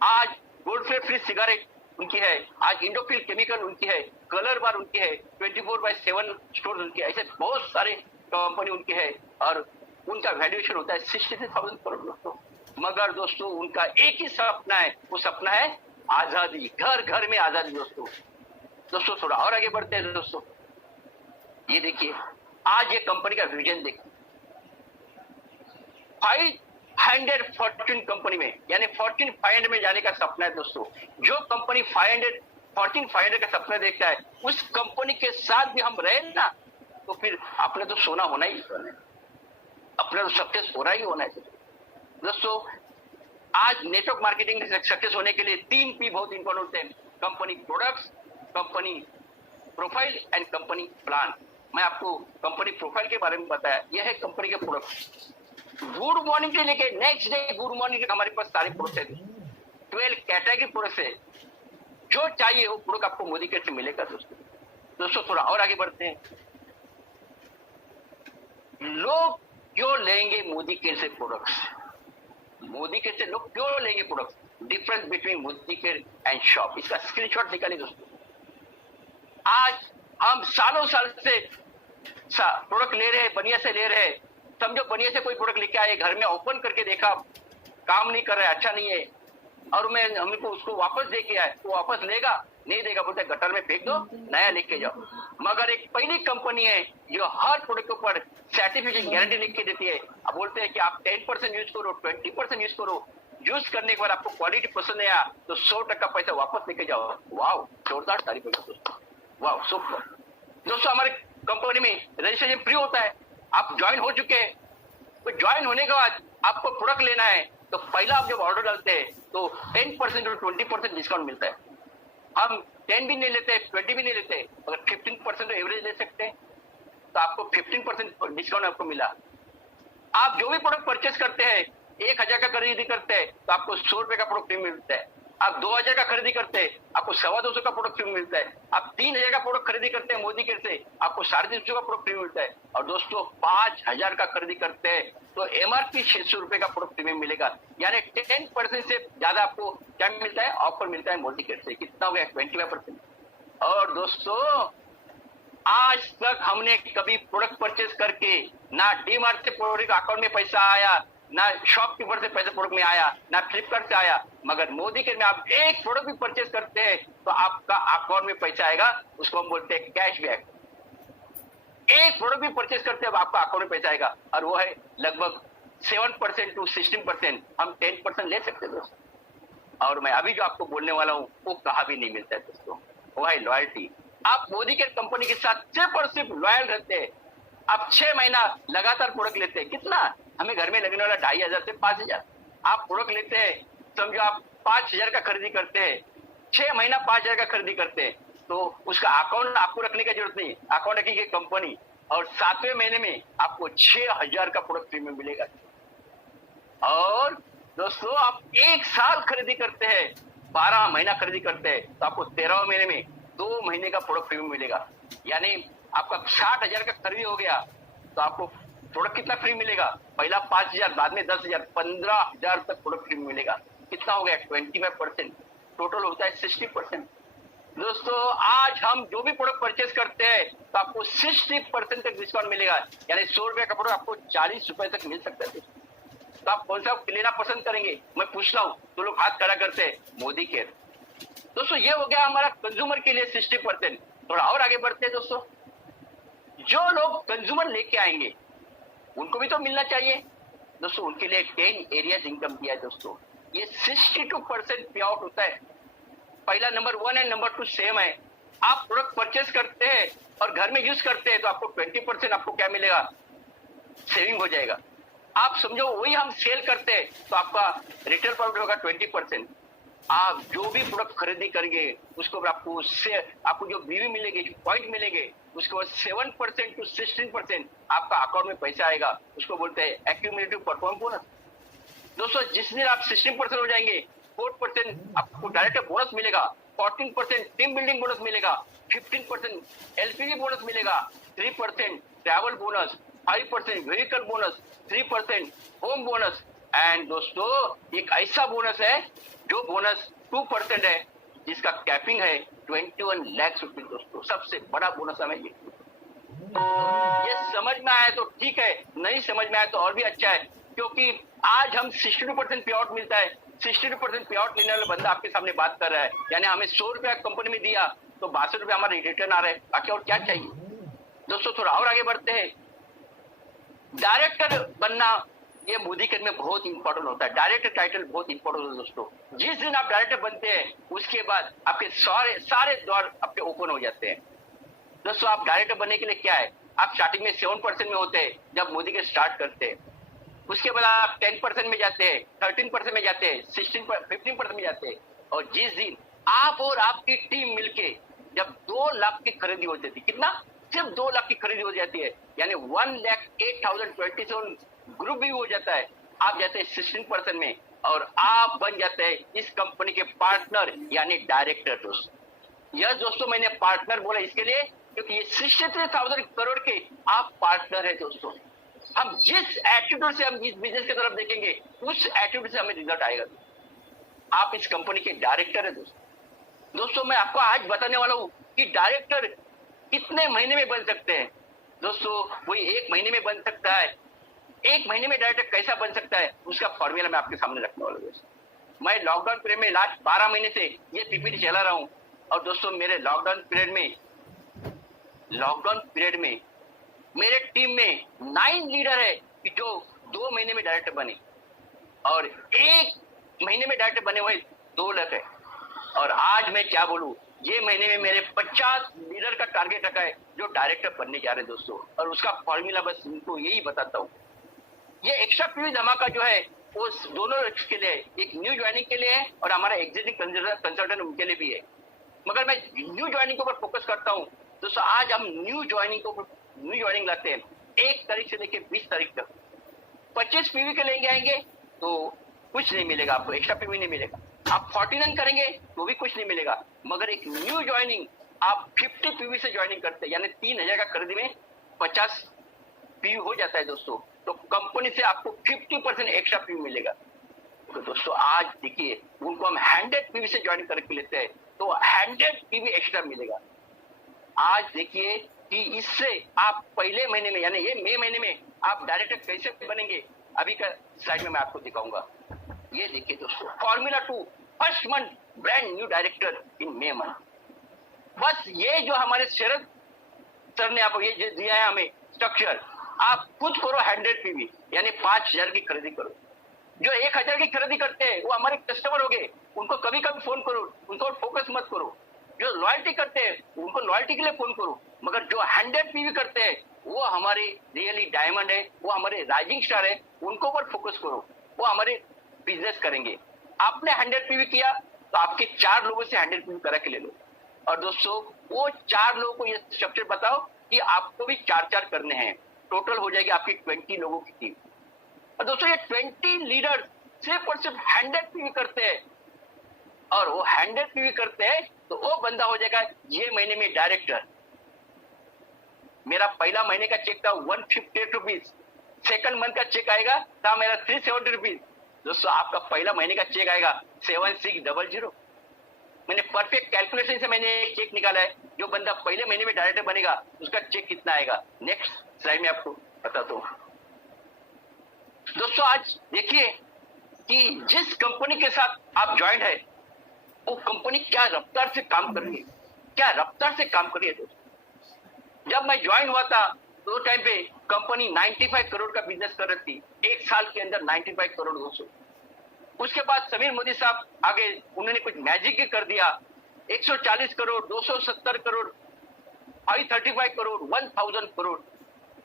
आज गोल्ड फ्री सिगारेट उनकी है, आज इंडोफिल केमिकल उनकी है, कलर बार उनकी है, 24/7 स्टोर उनकी है, ऐसे बहुत सारे कंपनी उनकी है। और उनका वैल्यूएशन होता है 63,000 करोड़ दोस्तों। मगर दोस्तों उनका एक ही सपना है, वो सपना है आजादी, घर घर में आजादी दोस्तों। दोस्तों थोड़ा और आगे बढ़ते हैं दोस्तों। ये देखिए आज ये कंपनी का विजन देखिए, 500 फॉर्च्यून कंपनी में यानी फॉर्च्यून 500 में जाने का सपना है दोस्तों। जो कंपनी 500 का सपना देखता है, उस कंपनी के साथ भी हम रहे ना, तो फिर अपने तो सोना होना ही, अपने तो सक्सेस होना ही होना है दोस्तों। आज नेटवर्क मार्केटिंग में सक्सेस होने के लिए 3 P बहुत इंपॉर्टेंट होते हैं, company products, company profile and company plan. मैं आपको कंपनी प्रोफाइल के बारे में बताया, यह है कंपनी के प्रोडक्ट। गुड मॉर्निंग से लेके नेक्स्ट डे गुड मॉर्निंग तक हमारे पास सारे प्रोडक्ट है, 12 कैटेगरी प्रोडक्ट है। जो चाहिए वो प्रोडक्ट आपको मोदी केयर से मिलेगा दोस्तों। दोस्तों थोड़ा और आगे बढ़ते हैं। लोग क्यों लेंगे मोदी केयर से प्रोडक्ट्स? मोदी केयर से लोग क्यों लेंगे products? Difference between Modi care and shop, इसका स्क्रीनशॉट निकालिए दोस्तों। आज हम सालों साल से प्रोडक्ट ले रहे हैं, बनिया से ले रहे हैं। समझो बनिया से कोई प्रोडक्ट लेके आए, घर में ओपन करके देखा काम नहीं कर रहा है, अच्छा नहीं है, और मैं हमको उसको वापस दे के आए, तो वापस लेगा नहीं देगा, बोलते गटर में फेंक दो, नया लेके जाओ। मगर एक पहली कंपनी है जो हर प्रोडक्ट के ऊपर सर्टिफिकेट गारंटी लिख के देती है। अब बोलते हैं कि आप 10% यूज करो, 20% यूज करो, यूज करने के बाद आपको क्वालिटी पसंद नहीं आया तो 100% पैसा वापस लेके जाओ। वाह, जोरदार तारीफ है दोस्तों, वाह सुपर। दोस्तों हमारे कंपनी में रजिस्ट्रेशन फ्री होता है, आप ज्वाइन हो चुके हैं, तो ज्वाइन होने के बाद आपको प्रोडक्ट लेना है तो पहला आप जब ऑर्डर डालते हैं तो 10% और 20% डिस्काउंट मिलता है। हम 10 भी नहीं लेते, 20 भी नहीं लेते, अगर 15% एवरेज ले सकते हैं तो आपको 15% डिस्काउंट आपको मिला। आप जो भी प्रोडक्ट परचेस करते हैं, 1,000 का खरीदी करते हैं तो आपको 100 रुपए का प्रोडक्ट फ्री मिलता है। आप 2,000 का खरीदी करते हैं आपको 250 का प्रोडक्ट फ्री मिलता है। आप 3,000 का प्रोडक्ट खरीदी करते हैं मोदी केयर से, आपको 350 का प्रोडक्ट फ्री मिलता है। और दोस्तों 5,000 का खरीदी करते हैं तो MRP 600 रुपए का प्रोडक्ट फ्री मिलेगा, यानी 10% से ज्यादा आपको क्या मिलता है, ऑफर मिलता है मोदी केयर से। कितना हो गया, 25%। और दोस्तों आज तक हमने कभी प्रोडक्ट परचेज करके ना डीमार्ट से प्रोडक्ट अकाउंट में पैसा आया, ना शॉपकीपर से पैसा प्रोडक्ट में आया, ना फ्लिपकार्ट से आया। मगर मोदी के में आप एक प्रोडक्ट भी परचेज करते हैं तो आपका अकाउंट में पैसा आएगा, उसको हम बोलते हैं कैशबैक। एक प्रोडक्ट भी परचेज करते हैं आपका अकाउंट में पैसा आएगा, और वो है लगभग 7% to 16%। हम 10% ले सकते हैं दोस्तों। और मैं अभी जो आपको बोलने वाला हूँ वो कहाँ भी नहीं मिलता है दोस्तों, वो है लॉयल्टी। आप मोदी के कंपनी के साथ सिर्फ और सिर्फ लॉयल रहते हैं। आप 6 महीना लगातार प्रोडक्ट लेते हैं, कितना हमें घर में लगने वाला 2500 से 5000। आप प्रोडक्ट लेते हैं, समझो आप 5000 का खरीदी करते हैं, 6 महीना 5000 का खरीदी करते हैं, तो उसका अकाउंट आपको रखने की जरूरत नहीं, अकाउंट रखिए कंपनी, और 7वें महीने में आपको 6000 का प्रोडक्ट फ्री में मिलेगा। और दोस्तों आप 1 साल खरीदी करते हैं, 12 महीना खरीदी करते हैं, तो आपको 13वें महीने में 2 महीने का प्रोडक्ट फ्री में मिलेगा। यानी आपका 60,000 का खरीदी हो गया तो आपको प्रोडक्ट कितना फ्री मिलेगा? पहला 5,000, बाद में 10,000, 15,000 तक प्रोडक्ट फ्री मिलेगा। कितना हो गया? 25%। टोटल होता है 60%। दोस्तों आज हम जो भी प्रोडक्ट परचेज करते हैं तो आपको 60% तक डिस्काउंट मिलेगा। यानी 100 रुपए का प्रोडक्ट आपको 40 रुपए तक मिल सकता है। तो आप कौन सा लेना पसंद करेंगे? मैं पूछ रहा हूँ, तो लोग हाथ खड़ा करते हैं, मोदी केयर। दोस्तों ये हो गया हमारा कंज्यूमर के लिए 60%। थोड़ा और आगे बढ़ते हैं दोस्तों, जो लोग कंज्यूमर लेके आएंगे उनको भी तो मिलना चाहिए। दोस्तों उनके लिए 10 एरियाज इनकम दिया है दोस्तों। ये 62% पे आउट होता है। पहला नंबर 1 है, नंबर 2 सेम है। आप प्रोडक्ट परचेज करते हैं और घर में यूज करते हैं तो आपको 20% आपको क्या मिलेगा? सेविंग हो जाएगा। आप समझो वही हम सेल करते हैं तो आपका रिटेल प्रॉफिट होगा 20%। आप जो भी प्रोडक्ट खरीदी करेंगे उसको आपको उससे आपको जो बीवी मिलेगी, जो पॉइंट मिलेंगे, उसके बाद 7% to 16% आपका अकाउंट में पैसा आएगा। उसको बोलते हैं एक्यूमुलेटिव परफॉर्मेंस बोनस। दोस्तों जिस दिन आप 16% हो जाएंगे, 4% आपको डायरेक्ट बोनस मिलेगा, 14% टीम बिल्डिंग बोनस मिलेगा, 15% एलपीजी बोनस मिलेगा, 3% travel bonus, 5% vehicle bonus, 3% home bonus. And दोस्तों एक ऐसा बोनस है जो बोनस 2% है, जिसका कैपिंग है 21 लाख रुपीज। दोस्तों सबसे बड़ा बोनस हमें ये समझ में आया तो ठीक है, नहीं समझ में आया तो और भी अच्छा है, क्योंकि आज हम 62% पे आउट मिलता है। 62% पे आउट लेने वाला बंदा आपके सामने बात कर रहा है, यानी हमें 100 रुपया कंपनी में दिया तो 62 रुपया हमारे रिटर्न आ रहे हैं। बाकी और क्या चाहिए? दोस्तों थोड़ा और आगे बढ़ते हैं। डायरेक्टर बनना ये मोदी केयर में बहुत इंपॉर्टेंट होता है। डायरेक्टर टाइटल बहुत इंपॉर्टेंट होता है दोस्तों। जिस दिन आप डायरेक्टर बनते हैं उसके बाद आपके सारे द्वार आपके ओपन हो जाते हैं। दोस्तों आप डायरेक्टर बनने के लिए क्या है, आप स्टार्टिंग में 7% में होते हैं जब मोदी के स्टार्ट करते हैं, उसके बाद आप 10% में जाते हैं, 13% में जाते हैं, 15% में जाते हैं, और जिस दिन आप और आपकी टीम मिलके जब 2 लाख की खरीदी हो जाती है, कितना? सिर्फ 2 लाख की खरीदी हो जाती है, यानी 1,08,027 ग्रुप भी हो जाता है, आप जाते हैं 16% में और आप बन जाते हैं इस कंपनी के पार्टनर यानी डायरेक्टर। दोस्तों यह दोस्तों मैंने पार्टनर बोला इसके लिए क्योंकि ये 63,000 करोड़ के आप पार्टनर है। दोस्तों हम जिस एटीट्यूड से हम इस बिजनेस की तरफ देखेंगे उस एटीट्यूड से हमें रिजल्ट आएगा। आप इस कंपनी के डायरेक्टर है। दोस्तों मैं आपको आज बताने वाला हूं कि डायरेक्टर कितने महीने में बन सकते हैं। दोस्तों कोई 1 महीने में बन सकता है। 1 महीने में डायरेक्टर कैसा बन सकता है उसका फॉर्मूला मैं आपके सामने रखने वाला हूं। मैं लॉकडाउन पीरियड में लास्ट 12 महीने से ये पीपीटी चला रहा हूं, और दोस्तों मेरे लॉकडाउन पीरियड में मेरे टीम में 9 लीडर है कि जो 2 महीने में डायरेक्टर बने, और 1 महीने में डायरेक्टर बने हुए 2 लाख है। और आज मैं क्या बोलूं, ये महीने में मेरे 50 लीडर का टारगेट रखा है जो डायरेक्टर बनने जा रहे हैं दोस्तों, और उसका फॉर्मूला बस उनको यही बताता हूँ। ये एक्स्ट्रा पीवी धमाका जो है वो दोनों के लिए, एक न्यू ज्वाइनिंग के लिए है और हमारा एग्जिस्टिंग कंसल्टेंट उनके लिए भी है, मगर मैं न्यू ज्वाइनिंग के ऊपर फोकस करता हूँ। दोस्तों आज हम न्यू ज्वाइनिंग लाते हैं 1 तारीख से लेकर 20 तारीख तक। 25 पीवी के लेंगे आएंगे तो कुछ नहीं मिलेगा आपको, एक्स्ट्रा पीवी नहीं मिलेगा। आप 49 करेंगे तो भी कुछ नहीं मिलेगा, मगर एक न्यू ज्वाइनिंग आप 50 पीवी से ज्वाइनिंग करते हैं, यानी 3,000 का खरीदी में 50 पीवी हो जाता है दोस्तों, तो कंपनी से आपको 50% एक्स्ट्रा पीवी मिलेगा। तो दोस्तों आज देखिए उनको हम 100 पीवी से ज्वाइन करके लेते हैं तो 100 पीवी एक्स्ट्रा मिलेगा। आज देखिए कि इससे आप पहले महीने में यानी ये मई महीने में आप डायरेक्टर कैसे बनेंगे, अभी का स्लाइड में मैं आपको दिखाऊंगा। ये देखिए दोस्तों, formula 2 first month brand new director in May month. बस ये जो हमारे शरद सर ने आपको ये दिया है हमें स्ट्रक्चर, आप खुद करो 100 पीवी यानी 5000 की खरीदी करो। जो 1000 की खरीदी करते हैं वो हमारे कस्टमर हो गए, उनको कभी कभी फोन करो, उनको फोकस मत करो। जो लॉयल्टी करते हैं उनको लॉयल्टी के लिए फोन करो, मगर जो 100 पीवी करते हैं वो हमारे रियली डायमंड है, वो हमारे राइजिंग स्टार है, उनको पर फोकस करो, वो हमारे बिजनेस करेंगे। आपने 100 पीवी किया तो आपके 4 लोगों से 100 पीवी करा के ले लो। और दोस्तों वो 4 लोगों को ये स्ट्रक्चर बताओ कि आपको भी 4-4 करने हैं, टोटल हो जाएगी आपकी 20 लोगों की टीम। और दोस्तों ये 20 लीडर सिर्फ और सिर्फ 100 पीवी करते हैं, और वो 100 पीवी करते हैं तो वो बंदा हो जाएगा ये महीने में डायरेक्टर। मेरा पहला महीने का चेक था 158 रुपीज, सेकंड मंथ का चेक आएगा था मेरा 370 रुपीज। दोस्तों आपका पहला महीने का चेक आएगा 7600। मैंने परफेक्ट कैलकुलेशन से मैंने एक चेक निकाला है, जो बंदा पहले महीने में डायरेक्टर बनेगा उसका चेक कितना आएगा। नेक्स्ट स्लाइड में आपको बताता हूं। दोस्तों आज देखिए कि जिस कंपनी के साथ आप ज्वाइंट है वो कंपनी क्या रफ्तार से काम कर रही है, क्या रफ्तार से काम कर रही है। दोस्तों जब मैं ज्वाइन हुआ था तो टाइम पे कंपनी 95 करोड़ का बिजनेस कर रही थी, एक साल के अंदर 95 करोड़ दोस्तों। उसके बाद समीर मोदी साहब आगे, उन्होंने कुछ मैजिक ही कर दिया, 140 करोड़, 270 करोड़, 535 करोड़, 1000 करोड़,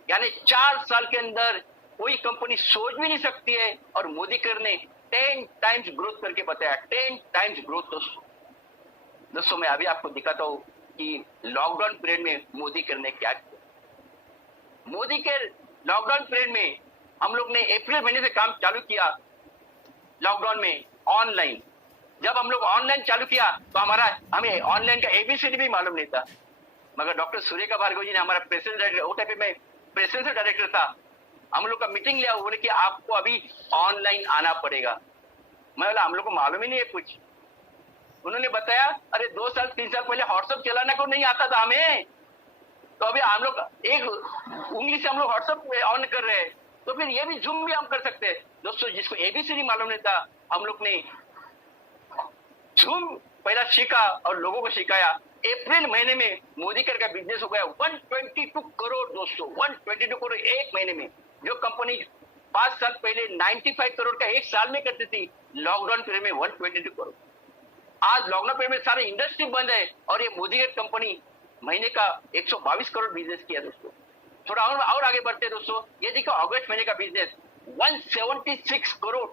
यानी 4 साल के अंदर कोई कंपनी सोच भी नहीं सकती है। और मोदी कर ने 10 टाइम्स ग्रोथ करके बताया, 10 टाइम्स ग्रोथ। दोस्तों मैं अभी आपको दिखाता हूँ कि लॉकडाउन पीरियड में मोदी कर ने क्या किया। मोदी के लॉकडाउन पीरियड में हम लोग ने अप्रैल महीने से काम चालू किया लॉकडाउन में ऑनलाइन। जब हम लोग ऑनलाइन चालू किया तो हमें ऑनलाइन का एबीसीडी भी मालूम नहीं था, मगर डॉक्टर सुरेखा भार्गव जी ने, हमारा प्रेसिडेंट डायरेक्टर, वो टाइम पे मैं प्रेसिडेंट डायरेक्टर था, हम लोग का मीटिंग लिया, बोले कि आपको अभी ऑनलाइन आना पड़ेगा। मैं बोला हम लोग को मालूम ही नहीं है कुछ। उन्होंने बताया अरे 2 साल 3 साल पहले व्हाट्सएप चलाना को नहीं आता था हमें, तो अभी हम लोग एक उंगली से हम लोग व्हाट्सएप ऑन कर रहे हैं, तो फिर ये भी जूम भी हम कर सकते हैं। दोस्तों जिसको एबीसीडी मालूम नहीं था, हम लोग ने जूम पहला सीखा और लोगों को सिखाया। अप्रैल महीने में मोदी कर का बिजनेस हो गया 122 करोड़ दोस्तों, 122 करोड़ एक महीने में। जो कंपनी 5 साल पहले 95 करोड़ का एक साल में करती थी, लॉकडाउन पीरियड में 122 करोड़। आज लॉकडाउन पीरियड में सारे इंडस्ट्री बंद है और ये मोदी कर कंपनी महीने का 122 करोड़ बिजनेस किया दोस्तों। थोड़ा और आगे बढ़ते हैं दोस्तों, ये देखो अगस्त महीने का बिजनेस 176 करोड़।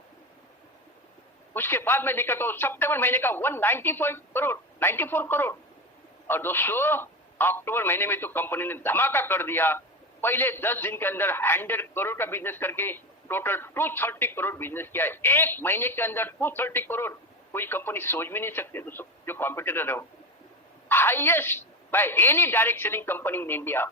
उसके बाद में देखा तो सितंबर महीने का 194 करोड़, 94 करोड़। और दोस्तों अक्टूबर महीने में तो कंपनी ने धमाका कर दिया, पहले 10 दिन के अंदर 100 करोड़ का बिजनेस करके टोटल 230 करोड़ बिजनेस किया है। एक महीने के अंदर 230 करोड़ कोई कंपनी सोच भी नहीं सकती दोस्तों, जो कॉम्पिटिटर है, highest by any direct selling company in India.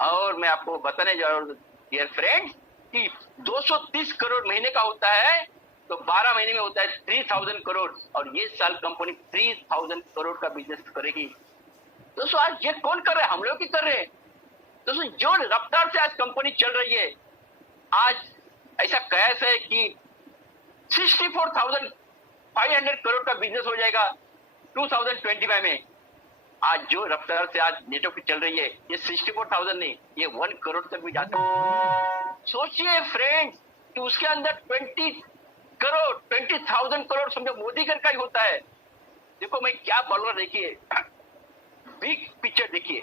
और मैं आपको बताने जा रहा हूँ डियर फ्रेंड्स कि 230 करोड़ महीने का होता है तो 12 महीने में होता है 3000 करोड़, और ये साल कंपनी 3000 करोड़ का बिजनेस करेगी। दोस्तों आज ये कौन कर रहा है, हम लोग ही कर रहे हैं दोस्तों। जो रफ्तार से आज कंपनी चल रही है, आज ऐसा कयास है कि 64,500 करोड़ का बिजनेस हो जाएगा 2025 में। आज जो रफ्तार से आज नेटवर्क चल रही है, ये 64,000 नहीं, ये 1 करोड़ तक भी जाता है। सोचिए फ्रेंड्स कि उसके अंदर 20,000 करोड़ समझो मोदी कर का ही होता है। देखो मैं क्या बोल रहा, देखिए बिग पिक्चर देखिए।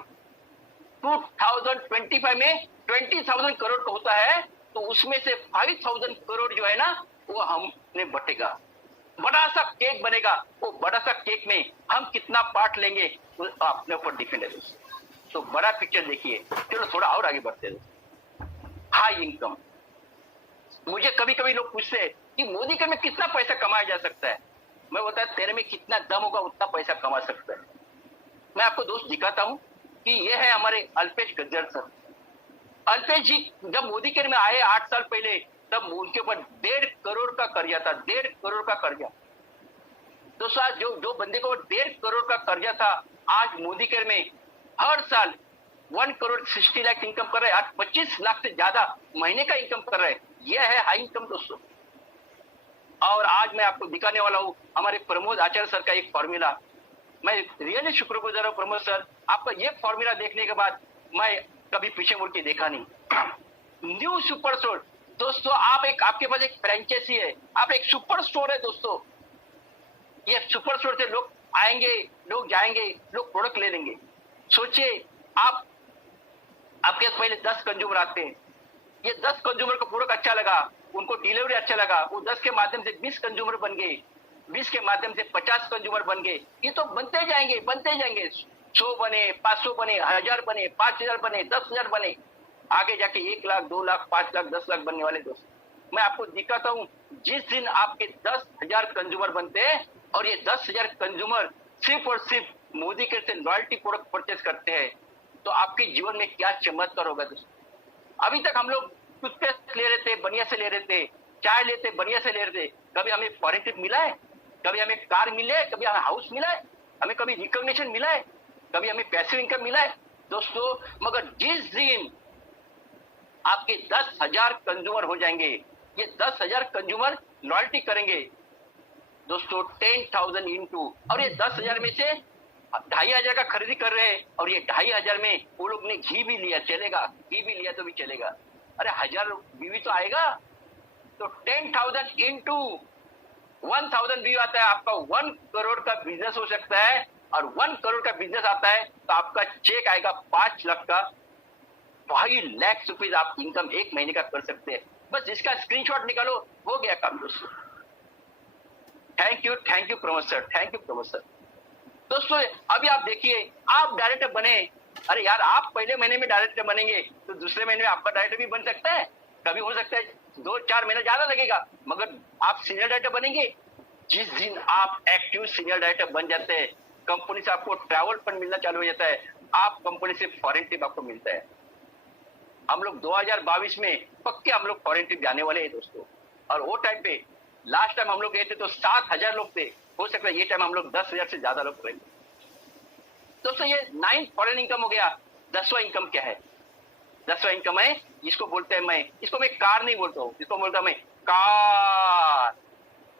2025 में 20,000 करोड़ का होता है, तो उसमें से 5,000 करोड़ जो है ना वो हमने बटेगा, बड़ा सा केक बनेगा। वो बड़ा सा केक में हम कितना पार्ट लेंगे वो अपने ऊपर डिपेंड है। तो बड़ा पिक्चर देखिए। चलो थोड़ा और आगे बढ़ते हैं। हाई इनकम, मुझे कभी कभी लोग पूछते हैं कि मोदी कर में कितना पैसा कमाया जा सकता है। मैं बोलता है तेरे में कितना दम होगा उतना पैसा कमा सकता है। मैं आपको दोस्त दिखाता हूं कि ये है हमारे अल्पेश गज्जर सर। अल्पेश जी जब मोदी केयर में आए 8 साल पहले, तब उनके ऊपर 1.5 करोड़ का कर्जा था, 1.5 करोड़ का कर्जा। दोस्तों आज जो बंदे को 1.5 करोड़ का कर्जा था, आज मोदी केयर में हर साल 1 करोड़ 60 लाख इनकम कर रहे हैं, आज 25 लाख से ज्यादा महीने का इनकम कर रहे हैं। यह है हाई इनकम दोस्तों। और आज मैं आपको दिखाने वाला हूँ हमारे प्रमोद आचार्य सर का एक फॉर्मूला। मैं रियली शुक्रगुजार हूँ प्रमोद सर, आपका ये फॉर्मूला देखने के बाद मैं कभी पीछे मुड़ के देखा नहीं। न्यू सुपर स्टोर दोस्तों, आपके पास एक फ्रेंचाइजी है, आप एक सुपर स्टोर है दोस्तों। ये सुपर स्टोर से लोग आएंगे, लोग जाएंगे, लोग प्रोडक्ट ले लेंगे। सोचिए आपके पहले 10 कंज्यूमर आते हैं, ये 10 कंज्यूमर को प्रोडक्ट अच्छा लगा, उनको डिलीवरी अच्छा लगा, वो 10 के माध्यम से 20 कंज्यूमर बन गए, 20 के माध्यम से 50 कंज्यूमर बन गए। ये तो बनते जाएंगे 100 बने, 500 बने, 1000 बने, 5000 बने, 10,000 बने, आगे जाके 1 लाख, 2 लाख, 5 लाख, 10 लाख बनने वाले दोस्त। मैं आपको दिखाता हूँ, जिस दिन आपके 10,000 कंज्यूमर बनते हैं और ये 10,000 कंज्यूमर सिर्फ और सिर्फ मोदी के से लॉयल्टी प्रोडक्ट परचेज करते हैं, तो आपके जीवन में क्या चमत्कार होगा दोस्तों। अभी तक हम लोग टूथपेस्ट ले रहे थे, बढ़िया से ले रहे थे, चाय लेते बढ़िया से ले रहे थे, कभी हमें फॉरेन ट्रिप मिला है, कभी हमें कार मिले है, कभी हमें हाउस मिला है, हमें कभी रिकॉग्निशन मिला है, कभी हमें पैसिव इनकम मिला है दोस्तों। मगर जिस दिन आपके 10,000 कंज्यूमर हो जाएंगे, ये 10,000 कंज्यूमर लॉयल्टी करेंगे दोस्तों 10,000 इंटू, और ये 10,000 में से 2,500 का खरीदी कर रहे हैं, और ये 2,500 में वो लोग ने घी भी लिया, चलेगा, घी भी लिया तो भी चलेगा, अरे 1000 बीवी तो आएगा। तो 10,000 इंटू 1,000 व्यू आता है, आपका 1 करोड़ का बिजनेस हो सकता है। और 1 करोड़ का बिजनेस आता है तो आपका चेक आएगा 5 लाख का, 2 लाख रुपीज आप इनकम एक महीने का कर सकते हैं। बस इसका स्क्रीनशॉट निकालो, हो गया काम दोस्तों। Thank you Pramod sir, thank you Pramod sir. दोस्तों अभी आप देखिए, आप डायरेक्टर बने, अरे यार आप पहले महीने में डायरेक्टर बनेंगे तो दूसरे महीने में आपका डायरेक्टर भी बन सकता है, कभी हो सकता है 2-4 महीना ज्यादा लगेगा, मगर आप सीनियर डायरेक्टर बनेंगे। जिस दिन आप एक्टिव सीनियर डायरेक्टर बन जाते हैं, कंपनी से आपको ट्रैवल फंड मिलना चालू हो जाता है, आप कंपनी से फॉरेन ट्रिप आपको मिलता है। हम लोग 2022 में पक्के हम लोग फॉरेन ट्रिप जाने वाले हैं दोस्तों। और वो टाइम पे लास्ट टाइम हम लोग गए थे तो 7,000 लोग थे, हो सकता है ये टाइम हम लोग 10,000 से ज्यादा लोग रहेंगे दोस्तों। ये 9 फॉरेन इनकम हो गया। 10वां इनकम क्या है? 10वां इनकम है, इसको बोलते हैं, इसको मैं कार नहीं बोलता हूँ, इसको बोलता हूँ मैं कार।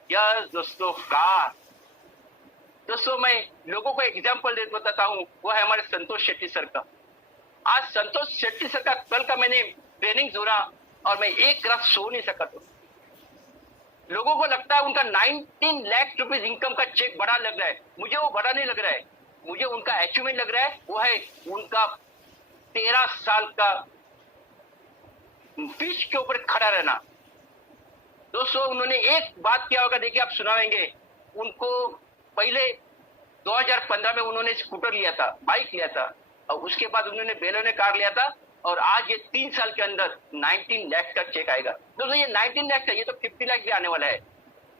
यस दोस्तों, कार। दोस्तों मैं लोगों को एग्जाम्पल दे बताता हूँ, वो है हमारे संतोष शेट्टी सर का। आज संतोष शेट्टी सर का कल का मैंने ट्रेनिंग सुना और मैं एक रात सो नहीं सका। तो लोगों को लगता है उनका 19 लाख रुपीज इनकम का चेक बड़ा लग रहा है, मुझे वो बड़ा नहीं लग रहा है, मुझे उनका अचीवमेंट लग रहा है। वो है उनका 13 साल का फिश के ऊपर खड़ा रहना। दोस्तों उन्होंने एक बात किया होगा, देखिए आप सुनाएंगे, उनको पहले 2015 में उन्होंने स्कूटर लिया था, बाइक लिया था, और उसके बाद उन्होंने बेलोने कार लिया था, और आज ये 3 साल के अंदर 19 लाख का चेक आएगा। दोस्तों ये 19 लाख का, ये तो 50 लाख भी आने वाला है।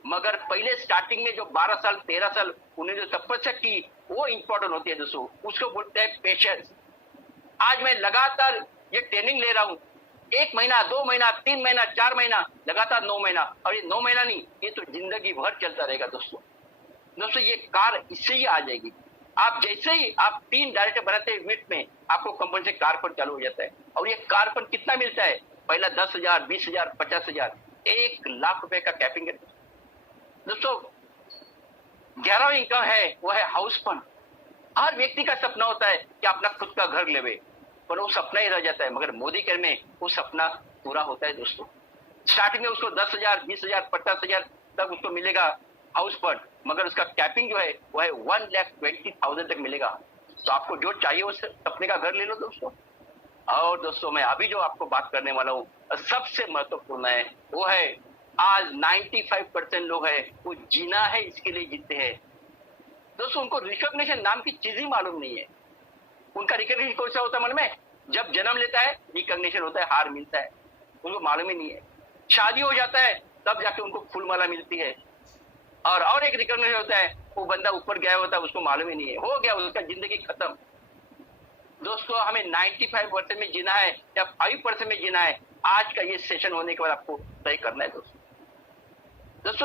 मगर पहले स्टार्टिंग में जो 12 साल 13 साल उन्होंने जो तपस्या की, वो इंपॉर्टेंट होती है दोस्तों, उसको बोलते हैं पेशेंस। आज मैं लगातार ये ट्रेनिंग ले रहा हूँ, 1 महीना, 2 महीना, 3 महीना, 4 महीना, लगातार 9 महीना, और ये 9 महीना नहीं, ये तो जिंदगी भर चलता रहेगा दोस्तों। दोस्तों ये कार इससे ही आ जाएगी। आप जैसे ही आप 3 डायरेक्टर बनाते हैं मिनट में, आपको कंपनी से कार फंड चालू हो जाता है। और ये कार फंड कितना मिलता है? पहला 10,000, 20,000, 50,000, 1 लाख रुपए का कैपिंग है दोस्तों। 11वां इनकम है, वो है हाउस फंड। हर व्यक्ति का सपना होता है कि अपना खुद का घर लेवे, पर वो सपना ही रह जाता है। मगर मोदी केयर में वो सपना पूरा होता है दोस्तों। स्टार्टिंग में उसको 10,000, 20,000, 50,000 तक उसको मिलेगा हाउस फंड, मगर उसका कैपिंग जो है वो है 1,20,000 तक मिलेगा। तो आपको जो चाहिए वो सपने का घर ले लो दोस्तों। और दोस्तों मैं अभी जो आपको बात करने वाला हूँ सबसे महत्वपूर्ण है, वो है आज 95% लोग हैं वो जीना है इसके लिए जीते हैं दोस्तों। उनको रिकॉग्निशन नाम की चीज ही मालूम नहीं है। उनका रिकॉग्निशन कौन सा होता है मन में? जब जन्म लेता है रिकॉग्निशन होता है, हार मिलता है, उनको मालूम ही नहीं है। शादी हो जाता है तब जाके उनको फूलमाला मिलती है, और एक रिकॉग्निशन होता है, वो बंदा ऊपर गया होता है, उसको मालूम ही नहीं है, हो गया उसका जिंदगी खत्म। दोस्तों हमें 95% में जीना है या 5% में जीना है, आज का ये सेशन होने के बाद आपको तय करना है दोस्तों।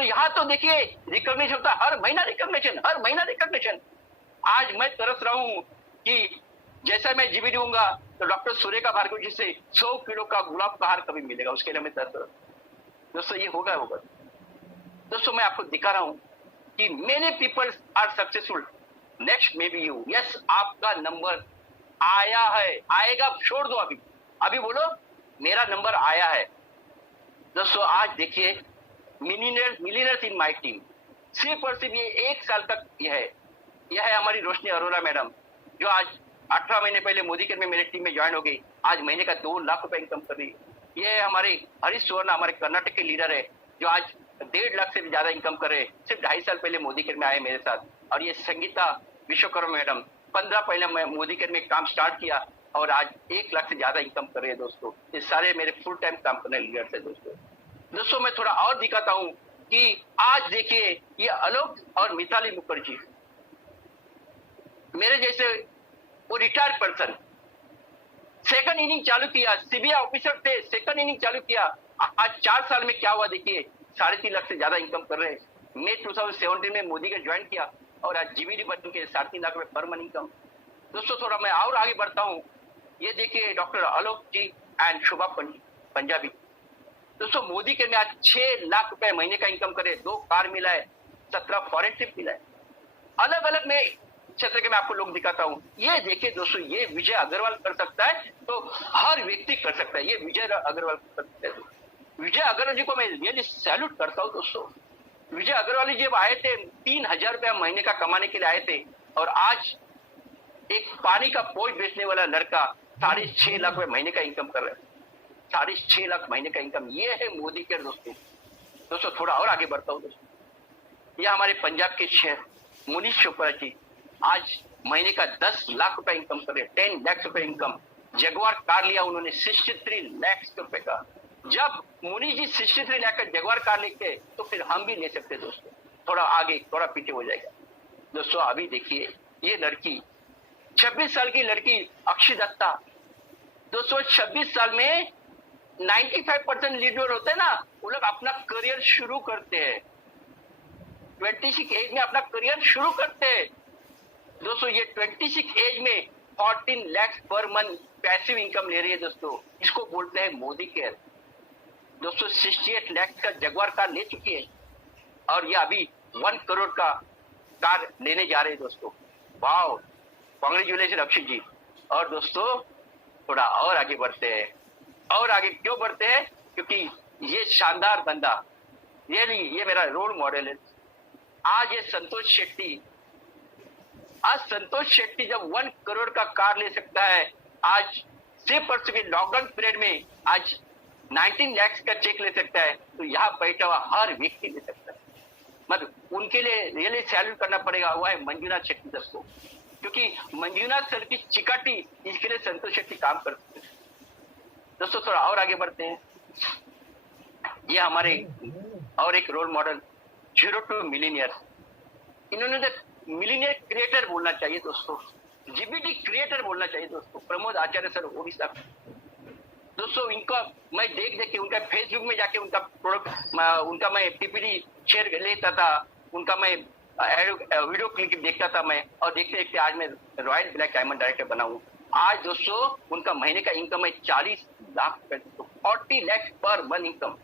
यहाँ तो देखिए रिकॉग्निशन होता है, हर महीना रिकॉग्निशन, हर महीना रिकॉग्निशन। आज मैं तरस रहा हूँ कि जैसा मैं जीबी दूंगा तो डॉक्टर सुरेखा भार्गव जी से 100 किलो का गुलाब का हार कभी मिलेगा, उसके लिए हमें दोस्तों ये होगा। दोस्तों मैं आपको दिखा रहा हूं कि many people are successful, next may be you. Yes, आपका नंबर आया है, आएगा, छोड़ दो अभी बोलो मेरा नंबर आया है। दोस्तों आज देखिए मिलीनियर्स इन माय टीम, सिर्फ और सिर्फ ये 1 साल तक यह है हमारी रोशनी अरोरा मैडम, जो आज 18 महीने पहले मोदी केयर में मेरे टीम में ज्वाइन हो गई, आज महीने का 2 लाख रुपए इनकम कर रही है। ये हमारे हरीश सुवर्णा, हमारे कर्नाटक के लीडर है, जो आज 1.5 लाख से भी ज्यादा इनकम कर रहे हैं, सिर्फ 2.5 साल पहले मोदी केयर में आए मेरे साथ। और ये संगीता विश्वकर्मा मैडम 15 पहले मैं मोदी केयर में काम स्टार्ट किया और आज 1 लाख से ज्यादा इनकम कर रहे हैं। दोस्तों ये सारे मेरे फुल टाइम काम करने लीडर्स है। दोस्तों मैं थोड़ा और दिखाता हूं कि आज देखिए ये आलोक और मिताली मुखर्जी, मेरे जैसे वो रिटायर्ड पर्सन, सेकंड इनिंग चालू किया, सीबीआई ऑफिसर थे, सेकंड इनिंग चालू किया, आज 4 साल में क्या हुआ देखिए, 3.5 लाख से ज्यादा इनकम कर रहे हैं। मई 2017 में मोदी का ज्वाइन किया और आज जीबीडी बन के 3.5 लाख रुपए पर मंथ इनकम। दोस्तों थोड़ा मैं और आगे बढ़ता हूँ, ये देखिए डॉक्टर आलोक जी एंड शुभा पंजाबी। दोस्तों मोदी के में आज 6 लाख रुपए महीने का इनकम करे, 2 कार मिला है, 17 फॉरेन ट्रिप मिला है। अलग अलग में क्षेत्र के मैं आपको लोग दिखाता हूँ। ये देखिए दोस्तों, ये विजय अग्रवाल कर सकता है तो हर व्यक्ति कर सकता है। ये विजय अग्रवाल कर सकते हैं। विजय अग्रवाल जी को मैं रियली सैल्यूट करता हूँ। दोस्तों विजय अग्रवाल जी जब आए थे 3,000 रुपया महीने का कमाने के लिए आए थे, और आज एक पानी का पोस्ट बेचने वाला लड़का 6.5 लाख रुपए महीने का इनकम कर रहा है। 6.5 लाख महीने का इनकम, ये है मोदी के। दोस्तों थोड़ा और आगे बढ़ता हूँ। दोस्तों ये हमारे पंजाब के शहर मुनीष चोपड़ा जी आज महीने का 10 लाख रुपए इनकम कर रहे हैं, 10 लाख रुपए इनकम। जगुआर कार लिया उन्होंने 63 लाख रुपए का। जब मुनीष जी 63 लाख का जगुआर कार लेते तो फिर हम भी ले सकते। दोस्तों थोड़ा आगे थोड़ा पीछे हो जाएगा। दोस्तों अभी देखिए ये लड़की 26 साल की लड़की अक्षय दत्ता। दोस्तों 26 साल में 95% लीडर होते हैं ना, वो लोग अपना करियर शुरू करते हैं, 26 एज में अपना करियर शुरू करते हैं। दोस्तों ये 26 एज में 14 lakh per month passive income ले रही है। दोस्तों इसको बोलते हैं मोदी केयर। दोस्तों 68 लाख का जगुआर कार ले चुकी है और ये अभी 1 करोड़ का कार लेने जा रहे हैं। दोस्तों वाओ, कांग्रेचुलेशन अक्षय जी। और दोस्तों थोड़ा और आगे बढ़ते हैं, और आगे क्यों बढ़ते हैं, क्योंकि ये शानदार बंदा ये मेरा रोल मॉडल है। आज ये संतोष शेट्टी, आज संतोष शेट्टी जब 1 करोड़ का कार ले सकता है, आज सिर्फ और सिर्फ लॉकडाउन पीरियड में आज 19 लाख का चेक ले सकता है, तो यहाँ बैठा हुआ हर व्यक्ति ले सकता है। मतलब उनके लिए रियली सैल्यूट करना पड़ेगा, वो है मंजुनाथ शेट्टी दोस्तों, क्योंकि मंजुनाथ सर की चिकाटी इसके लिए संतोष शेट्टी काम करते हैं। दोस्तों थोड़ा और आगे बढ़ते हैं। ये हमारे और एक रोल मॉडल 0 to मिलीनियर, इन्होंने तो मिलीनियर क्रिएटर बोलना चाहिए दोस्तों, जीबीटी क्रिएटर बोलना चाहिए दोस्तों, प्रमोद आचार्य सर ओडिशा। दोस्तों इनका मैं देख के उनका फेसबुक में जाके उनका प्रोडक्ट उनका मैं पीपीटी शेयर लेता था, उनका मैं वीडियो क्लिप देखता था मैं, और देखते देखते आज मैं रॉयल ब्लैक डायमंड डायरेक्टर बना हूँ। आज दोस्तों उनका महीने का इनकम है 40 lakh, 40 lakh per month income.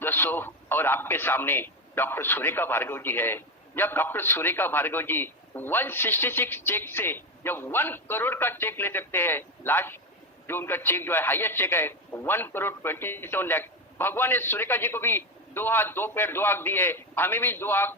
दोस्तों और आपके सामने डॉक्टर सुरेखा भार्गव जी है। जब डॉक्टर सुरेखा भार्गव जी 166 चेक से जब 1 करोड़ का चेक ले सकते हैं, लास्ट जो उनका चेक जो है हाईएस्ट चेक है 1 करोड़ 27 लाख। भगवान ने सुरेखा जी को भी 2 हाथ 2 पैर 2 आंख दिए, हमें भी 2 आंख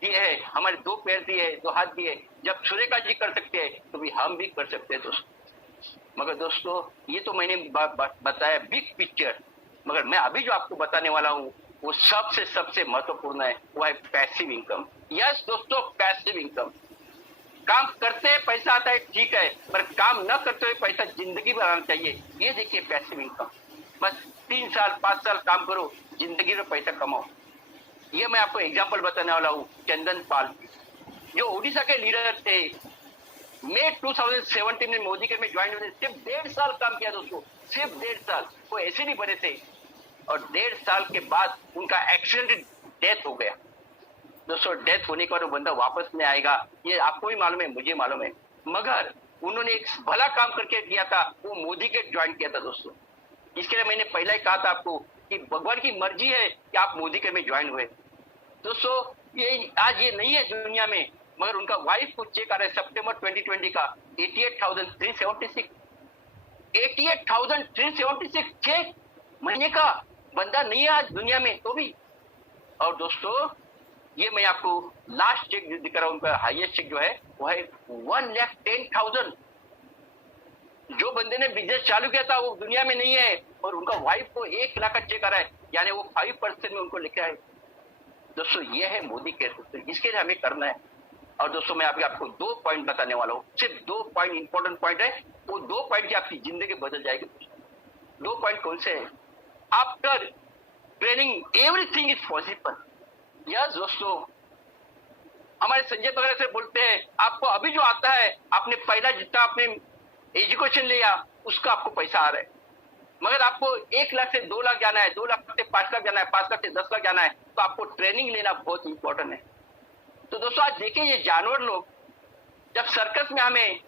दिए है, हमारे 2 पैर दिए, 2 हाथ दिए। जब सुरेखा जी कर सकते हैं तो भी हम भी कर सकते हैं दोस्तों। मगर दोस्तों ये तो मैंने बताया बिग पिक्चर, मगर मैं अभी जो आपको बताने वाला हूँ वो सबसे महत्वपूर्ण है, वो है पैसिव इनकम। यस दोस्तों, पैसिव इनकम। काम करते हैं पैसा आता है ठीक है, पर काम न करते हुए पैसा जिंदगी भर आना चाहिए। ये देखिए पैसिव इनकम, बस 3 साल 5 साल काम करो, जिंदगी में पैसा कमाओ। ये मैं आपको एग्जांपल बताने वाला हूँ। चंदन पाल जो ओडिशा के लीडर थे, मई 2017 में मोदी के में ज्वाइन हुए, सिर्फ 1.5 साल काम किया दोस्तों, सिर्फ 1.5 साल। वो ऐसे नहीं बने थे, और 1.5 साल के बाद उनका एक्सीडेंट डेथ हो गया। दोस्तों डेथ होने के बाद वो बंदा वापस नहीं आएगा, ये आपको भी मालूम है, मुझे मालूम है, मगर उन्होंने एक भला काम करके किया था, वो मोदी के ज्वाइन किया था दोस्तों। इसके लिए मैंने पहला ही कहा था आपको कि भगवान की मर्जी है कि आप मोदी के में ज्वाइन हुए दोस्तों। ये आज ये नहीं है दुनिया में, मगर उनका वाइफ को चेक आ रहा है सितंबर 2020 का 88,376 88,376 चेक महीने का बंदा नहीं है आज दुनिया में तो भी। और दोस्तों ये मैं आपको लास्ट चेक जो दिख रहा हूं, उनका हाईएस्ट चेक जो है वो है 1,10,000। जो बंदे ने बिजनेस चालू किया था वो दुनिया में नहीं है और उनका वाइफ को 1 लाख का चेक आ रहा है, यानी वो 5% में उनको लिखा है दोस्तों। ये है मोदी के दोस्तों, इसके लिए हमें करना है। और दोस्तों मैं आपको 2 पॉइंट बताने वाला हूँ, सिर्फ 2 पॉइंट इंपॉर्टेंट पॉइंट है, वो 2 पॉइंट की आपकी जिंदगी बदल जाएगी। 2 पॉइंट कौन से है? After training everything is possible. Yes दोस्तों, हमारे संजय बगैर से बोलते हैं आपको अभी जो आता है, आपने पहला जितना आपने एजुकेशन लिया उसका आपको पैसा आ रहा है, मगर आपको 1 लाख से 2 लाख जाना है, 2 लाख से 5 लाख जाना है, 5 लाख से 10 लाख जाना है, तो आपको ट्रेनिंग लेना बहुत इंपॉर्टेंट है। तो दोस्तों आज देखिए ये जानवर लोग जब सर्कस में हमें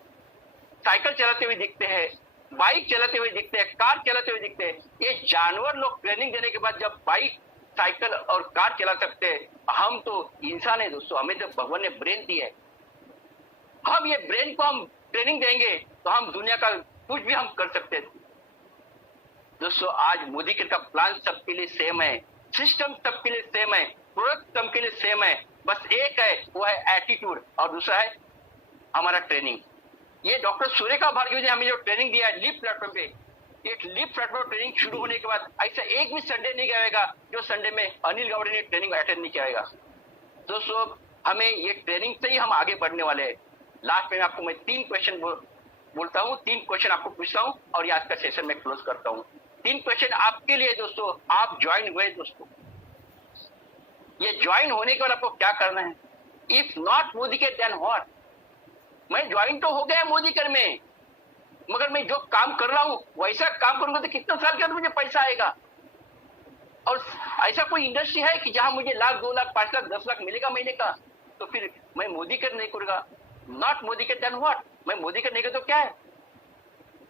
साइकिल चलाते हुए दिखते हैं, बाइक चलाते हुए दिखते हैं, कार चलाते हुए दिखते हैं, ये जानवर लोग ट्रेनिंग देने के बाद जब बाइक साइकिल और कार चला सकते हैं, हम तो इंसान है दोस्तों, हमें तो भगवान ने ब्रेन दी है, हम ये ब्रेन को हम ट्रेनिंग देंगे तो हम दुनिया का कुछ भी हम कर सकते हैं दोस्तों। आज मोदी का प्लान सबके लिए सेम है, सिस्टम सबके लिए सेम है, प्रोडक्ट सबके लिए सेम है, बस एक है वो है एटीट्यूड और दूसरा है हमारा ट्रेनिंग। ये डॉक्टर सुरेखा भार्गव ने हमें जो ट्रेनिंग दिया है लीप प्लेटफॉर्म पे, ये लीप प्लेटफॉर्म ट्रेनिंग शुरू होने के बाद ऐसा एक भी संडे नहीं गएगा जो संडे में अनिल गौड़े ने ट्रेनिंग अटेंड नहीं किया दोस्तों। हमें ये ट्रेनिंग से ही हम आगे बढ़ने वाले हैं। लास्ट में आपको मैं 3 क्वेश्चन बोलता हूँ, 3 क्वेश्चन आपको पूछता हूँ और ये आज का सेशन में क्लोज करता हूँ। 3 क्वेश्चन आपके लिए दोस्तों। आप ज्वाइन हुए दोस्तों, ये ज्वाइन होने के बाद आपको क्या करना है? इफ नॉट मोदी के देन व्हाट? मैं ज्वाइन तो हो गया मोदी कर में, मगर मैं जो काम कर रहा हूं वैसा काम करूंगा तो कितना साल के अंदर मुझे पैसा आएगा? और ऐसा कोई इंडस्ट्री है कि जहां मुझे 1 लाख 2 लाख 5 लाख 10 लाख मिलेगा महीने का? तो फिर मैं मोदी कर नहीं करूंगा। नॉट मोदी के देन व्हाट? मैं मोदी कर नहीं कर तो क्या है?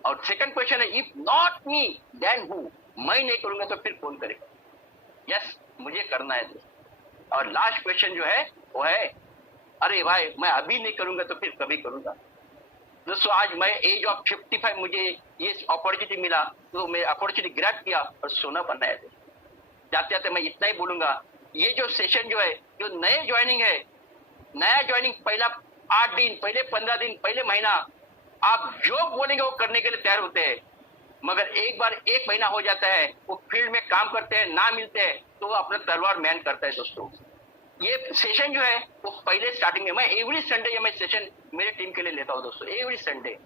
और सेकंड क्वेश्चन है if not me then who? मैं नहीं करूंगा तो फिर कौन करेगा? यस, मुझे करना है दोस्तों। और लास्ट क्वेश्चन जो है वो है अरे भाई मैं अभी नहीं करूंगा तो फिर कभी करूंगा? दोस्तों आज मैं एज ऑफ 55 मुझे ये अपॉर्चुनिटी मिला तो मैं अपॉर्चुनिटी ग्रैब किया और सोना बनाया। जाते जाते मैं इतना ही बोलूंगा, ये जो सेशन जो है, जो नए ज्वाइनिंग है, नया ज्वाइनिंग पहला 8 दिन, पहले 15 दिन, पहले महीना आप जो बोलेंगे वो करने के लिए तैयार होते हैं, मगर एक बार 1 महीना हो जाता है, वो फील्ड में काम करते हैं, ना मिलते हैं तो वो अपना तलवार मैन करता है दोस्तों। ये सेशन जो है वो पहले स्टार्टिंग में मैं एवरी संडे ये मैं सेशन मेरे टीम के लिए लेता हूँ दोस्तों, एवरी संडे।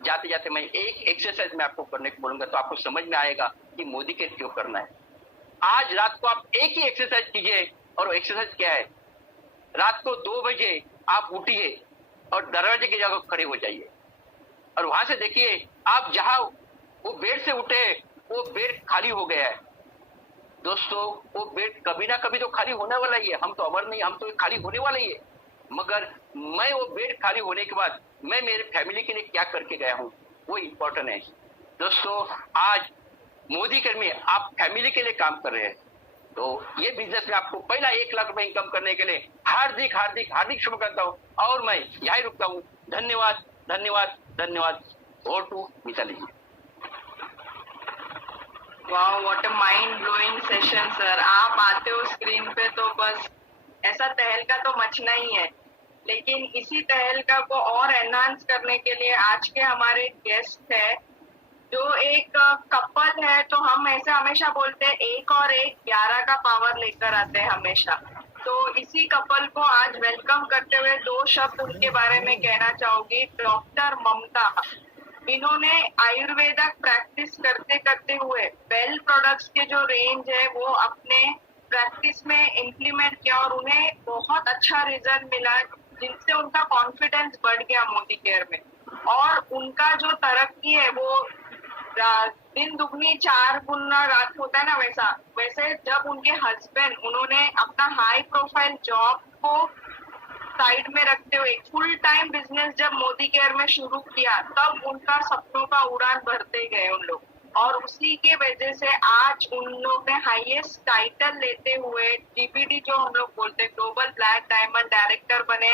जाते जाते मैं एक एक्सरसाइज में आपको करने को बोलूंगा तो आपको समझ में आएगा कि मोदी के क्यों करना है। आज रात को आप एक ही एक्सरसाइज कीजिए, और वो एक्सरसाइज क्या है? रात को 2 बजे आप उठिए और दरवाजे की जगह खड़े हो जाइए और वहां से देखिए आप जहां वो बेड से उठे वो बेड खाली हो गया है दोस्तों। वो बेड कभी ना कभी तो खाली होने वाला ही है, हम तो अमर नहीं, हम तो खाली होने वाला ही है। मगर मैं वो बेड खाली होने के बाद मैं मेरे फैमिली के लिए क्या करके गया हूँ वो इम्पोर्टेंट है दोस्तों। आज मोदी कर में आप फैमिली के लिए काम कर रहे हैं, तो ये बिजनेस में आपको पहला 1 लाख रुपए इनकम करने के लिए हार्दिक हार्दिक हार्दिक शुभकामनाएं हूँ और मैं यही रुकता हूँ। धन्यवाद धन्यवाद धन्यवाद। और टू मिताली जी। वाह, what a mind blowing session sir. आप आते हो स्क्रीन पे तो बस ऐसा तहलका तो मचना ही है, लेकिन इसी तहलका को और एनहांस करने के लिए आज के हमारे गेस्ट है जो एक कपल है। तो हम ऐसे हमेशा बोलते हैं 1 और 1 11 का पावर लेकर आते हैं हमेशा। तो इसी कपल को आज वेलकम करते हुए 2 शब्द उनके बारे में कहना चाहूंगी। डॉक्टर ममता, इन्होंने आयुर्वेदा प्रैक्टिस करते करते हुए बेल प्रोडक्ट्स के जो रेंज है वो अपने प्रैक्टिस में इम्प्लीमेंट किया और उन्हें बहुत अच्छा रिजल्ट मिला, जिनसे उनका कॉन्फिडेंस बढ़ गया मोदी केयर में। और उनका जो तरक्की है वो दिन दुगनी 4 गुना रात होता है ना, वैसे जब उनके हस्बैंड उन्होंने अपना हाई प्रोफाइल जॉब को साइड में रखते हुए फुल टाइम बिजनेस जब मोदी केयर में शुरू किया, तब उनका सपनों का उड़ान भरते गए उन लोग, और उसी के वजह से आज उन लोग ने हाईएस्ट टाइटल लेते हुए जीपीडी जो हम लोग बोलते हैं ग्लोबल ब्लैक डायमंड डायरेक्टर बने,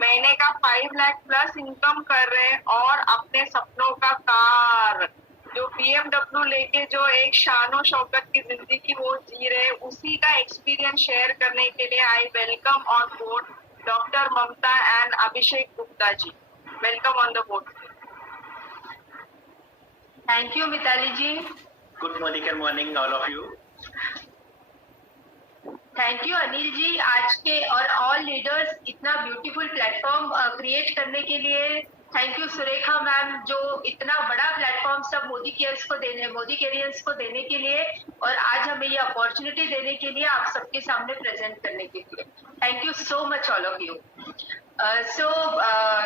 महीने का 5 लाख प्लस इनकम कर रहे हैं, और अपने सपनों का कार जो BMW लेके जो एक शानो शौकत की जिंदगी वो जी रहे, उसी का एक्सपीरियंस शेयर करने के लिए I welcome on board doctor Mamta and Abhishek Gupta ji. Welcome on the board. Thank you Mitali ji. Good morning all of you. Thank you Anil ji, आज के और ऑल लीडर्स इतना ब्यूटीफुल प्लेटफॉर्म क्रिएट करने के लिए। थैंक यू सुरेखा मैम, जो इतना बड़ा प्लेटफॉर्म सब मोदी कैरियर्स को देने के लिए, और आज हमें ये अपॉर्चुनिटी देने के लिए, आप सबके सामने प्रेजेंट करने के लिए। Thank you so much all of you.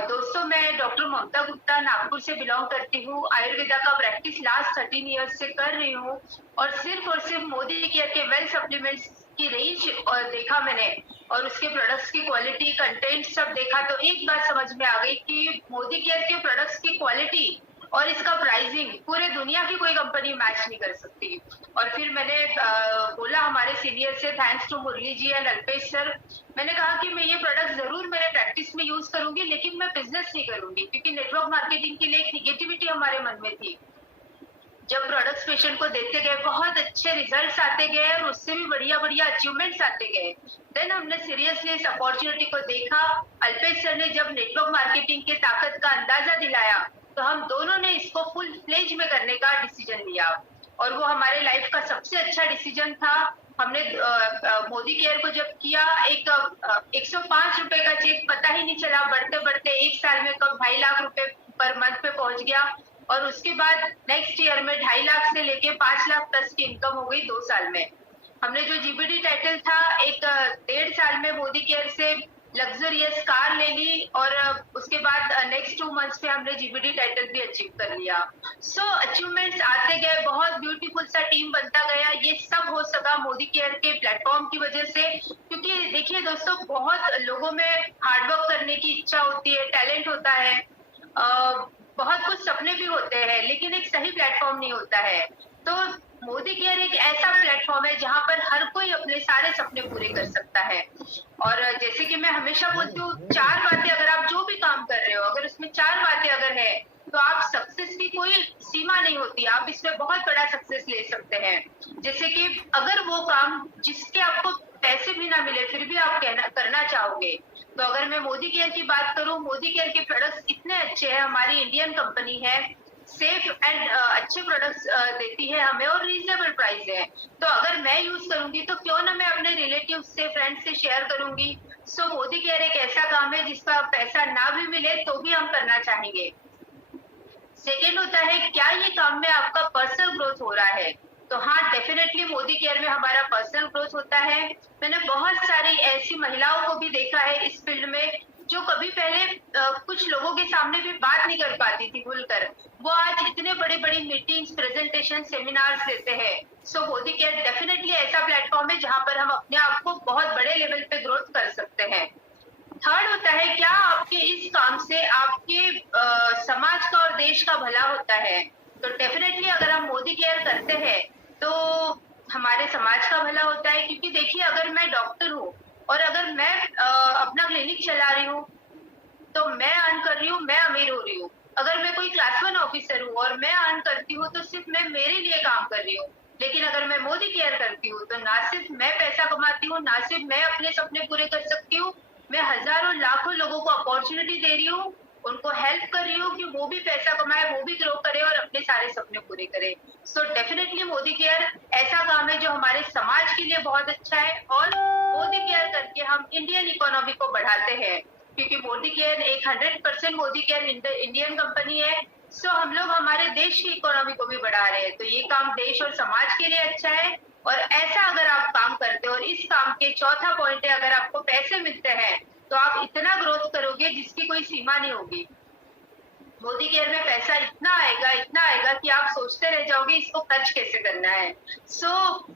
दोस्तों, मैं डॉक्टर ममता गुप्ता नागपुर से बिलोंग करती हूँ। आयुर्वेदा का प्रैक्टिस लास्ट 13 ईयर्स से कर रही हूँ, और सिर्फ मोदी केयर के वेल सप्लीमेंट्स की रेंज और देखा मैंने, और उसके प्रोडक्ट्स की क्वालिटी, कंटेंट सब देखा, तो एक बात समझ में आ गई कि मोदी केयर के प्रोडक्ट्स की क्वालिटी और इसका प्राइसिंग पूरे दुनिया की कोई कंपनी मैच नहीं कर सकती। और फिर मैंने बोला हमारे सीनियर से, thanks to Murali ji and Alpesh sir, मैंने कहा कि मैं ये प्रोडक्ट जरूर मेरे प्रैक्टिस में यूज करूंगी, लेकिन मैं बिजनेस नहीं करूंगी, क्योंकि नेटवर्क मार्केटिंग के लिए एक निगेटिविटी हमारे मन में थी। जब प्रोडक्ट्स पेशेंट को देते गए, बहुत अच्छे रिजल्ट्स आते गए, और उससे भी बढ़िया अचीवमेंट्स आते गए। देन हमने सीरियसली इस अपॉर्चुनिटी को देखा। अल्पेश सर ने जब नेटवर्क मार्केटिंग की ताकत का अंदाजा दिलाया, तो हम दोनों ने इसको फुल फ्लेज में करने का डिसीजन लिया, और वो हमारे लाइफ का सबसे अच्छा डिसीजन था। हमने मोदी केयर को जब किया, एक 105 रुपए का चेक पता ही नहीं चला, बढ़ते बढ़ते एक साल में कब 2.5 लाख रुपए पर मंथ पे पहुंच गया, और उसके बाद नेक्स्ट ईयर में 2.5 लाख से लेके 5 लाख प्लस की इनकम हो गई 2 साल में। हमने जो जीबीडी टाइटल था, एक 1.5 साल में मोदी केयर से लग्जरियस कार ले ली, और उसके बाद नेक्स्ट 2 मंथ्स पे हमने जीबीडी टाइटल भी अचीव कर लिया। सो अचीवमेंट्स आते गए, बहुत ब्यूटीफुल सा टीम बनता गया। ये सब हो सका मोदी केयर के प्लेटफॉर्म की वजह से, क्योंकि देखिए दोस्तों, बहुत लोगों में हार्डवर्क करने की इच्छा होती है, टैलेंट होता है, बहुत कुछ सपने भी होते हैं, लेकिन एक सही प्लेटफॉर्म नहीं होता है। तो मोदी केयर एक ऐसा प्लेटफॉर्म है जहां पर हर कोई अपने सारे सपने पूरे कर सकता है। और जैसे कि मैं हमेशा बोलती हूँ, 4 बातें, अगर आप जो भी काम कर रहे हो, अगर उसमें 4 बातें अगर है, तो आप सक्सेस की कोई सीमा नहीं होती, आप इसमें बहुत बड़ा सक्सेस ले सकते हैं। जैसे कि अगर वो काम जिसके आपको पैसे भी ना मिले, फिर भी आप करना चाहोगे, तो अगर मैं मोदी केयर की बात करूं, मोदी केयर के प्रोडक्ट्स इतने अच्छे हैं, हमारी इंडियन कंपनी है, सेफ एंड अच्छे प्रोडक्ट्स देती है हमें, और रीजनेबल प्राइस है। तो अगर मैं यूज करूंगी, तो क्यों ना मैं अपने रिलेटिव से, फ्रेंड्स से शेयर करूंगी। सो मोदी केयर एक ऐसा काम है जिसका पैसा ना भी मिले तो भी हम करना चाहेंगे। सेकेंड होता है, क्या ये काम में आपका पर्सनल ग्रोथ हो रहा है? तो हाँ, डेफिनेटली मोदी केयर में हमारा पर्सनल ग्रोथ होता है। मैंने बहुत सारी ऐसी महिलाओं को भी देखा है इस फील्ड में, जो कभी पहले कुछ लोगों के सामने भी बात नहीं कर पाती थी खुलकर, वो आज इतने बड़ी मीटिंग्स, प्रेजेंटेशन, सेमिनार्स देते हैं। सो मोदी केयर डेफिनेटली ऐसा प्लेटफॉर्म है जहां पर हम अपने आप को बहुत बड़े लेवल पे ग्रोथ कर सकते हैं। थर्ड होता है, क्या आपके इस काम से आपके समाज का और देश का भला होता है? तो डेफिनेटली अगर हम मोदी केयर करते हैं तो हमारे समाज का भला होता है। क्योंकि देखिए, अगर मैं डॉक्टर हूँ और अगर मैं अपना क्लिनिक चला रही हूँ, तो मैं अर्न कर रही हूँ, मैं अमीर हो रही हूँ। अगर मैं कोई क्लास 1 ऑफिसर हूँ और मैं अर्न करती हूँ, तो सिर्फ मैं मेरे लिए काम कर रही हूँ। लेकिन अगर मैं मोदी केयर करती हूँ, तो ना सिर्फ मैं पैसा कमाती हूँ, ना सिर्फ मैं अपने सपने पूरे कर सकती हूँ, मैं हजारों लाखों लोगों को अपॉर्चुनिटी दे रही हूँ, उनको हेल्प कर रही हूँ कि वो भी पैसा कमाए, वो भी ग्रो करे और अपने सारे सपने पूरे करे। सो डेफिनेटली मोदी केयर ऐसा काम है जो हमारे समाज के लिए बहुत अच्छा है, और मोदी केयर करके हम इंडियन इकोनॉमी को बढ़ाते हैं। क्योंकि मोदी केयर एक 100% मोदी केयर इंडियन कंपनी है। सो हम लोग हमारे देश की इकोनॉमी को भी बढ़ा रहे हैं। तो ये काम देश और समाज के लिए अच्छा है। और ऐसा अगर आप काम करते हो, और इस काम के चौथा पॉइंट है, अगर आपको पैसे मिलते हैं तो आप इतना ग्रोथ करोगे जिसकी कोई सीमा नहीं होगी। मोदी केयर में पैसा इतना आएगा कि आप सोचते रह जाओगे इसको खर्च कैसे करना है। सो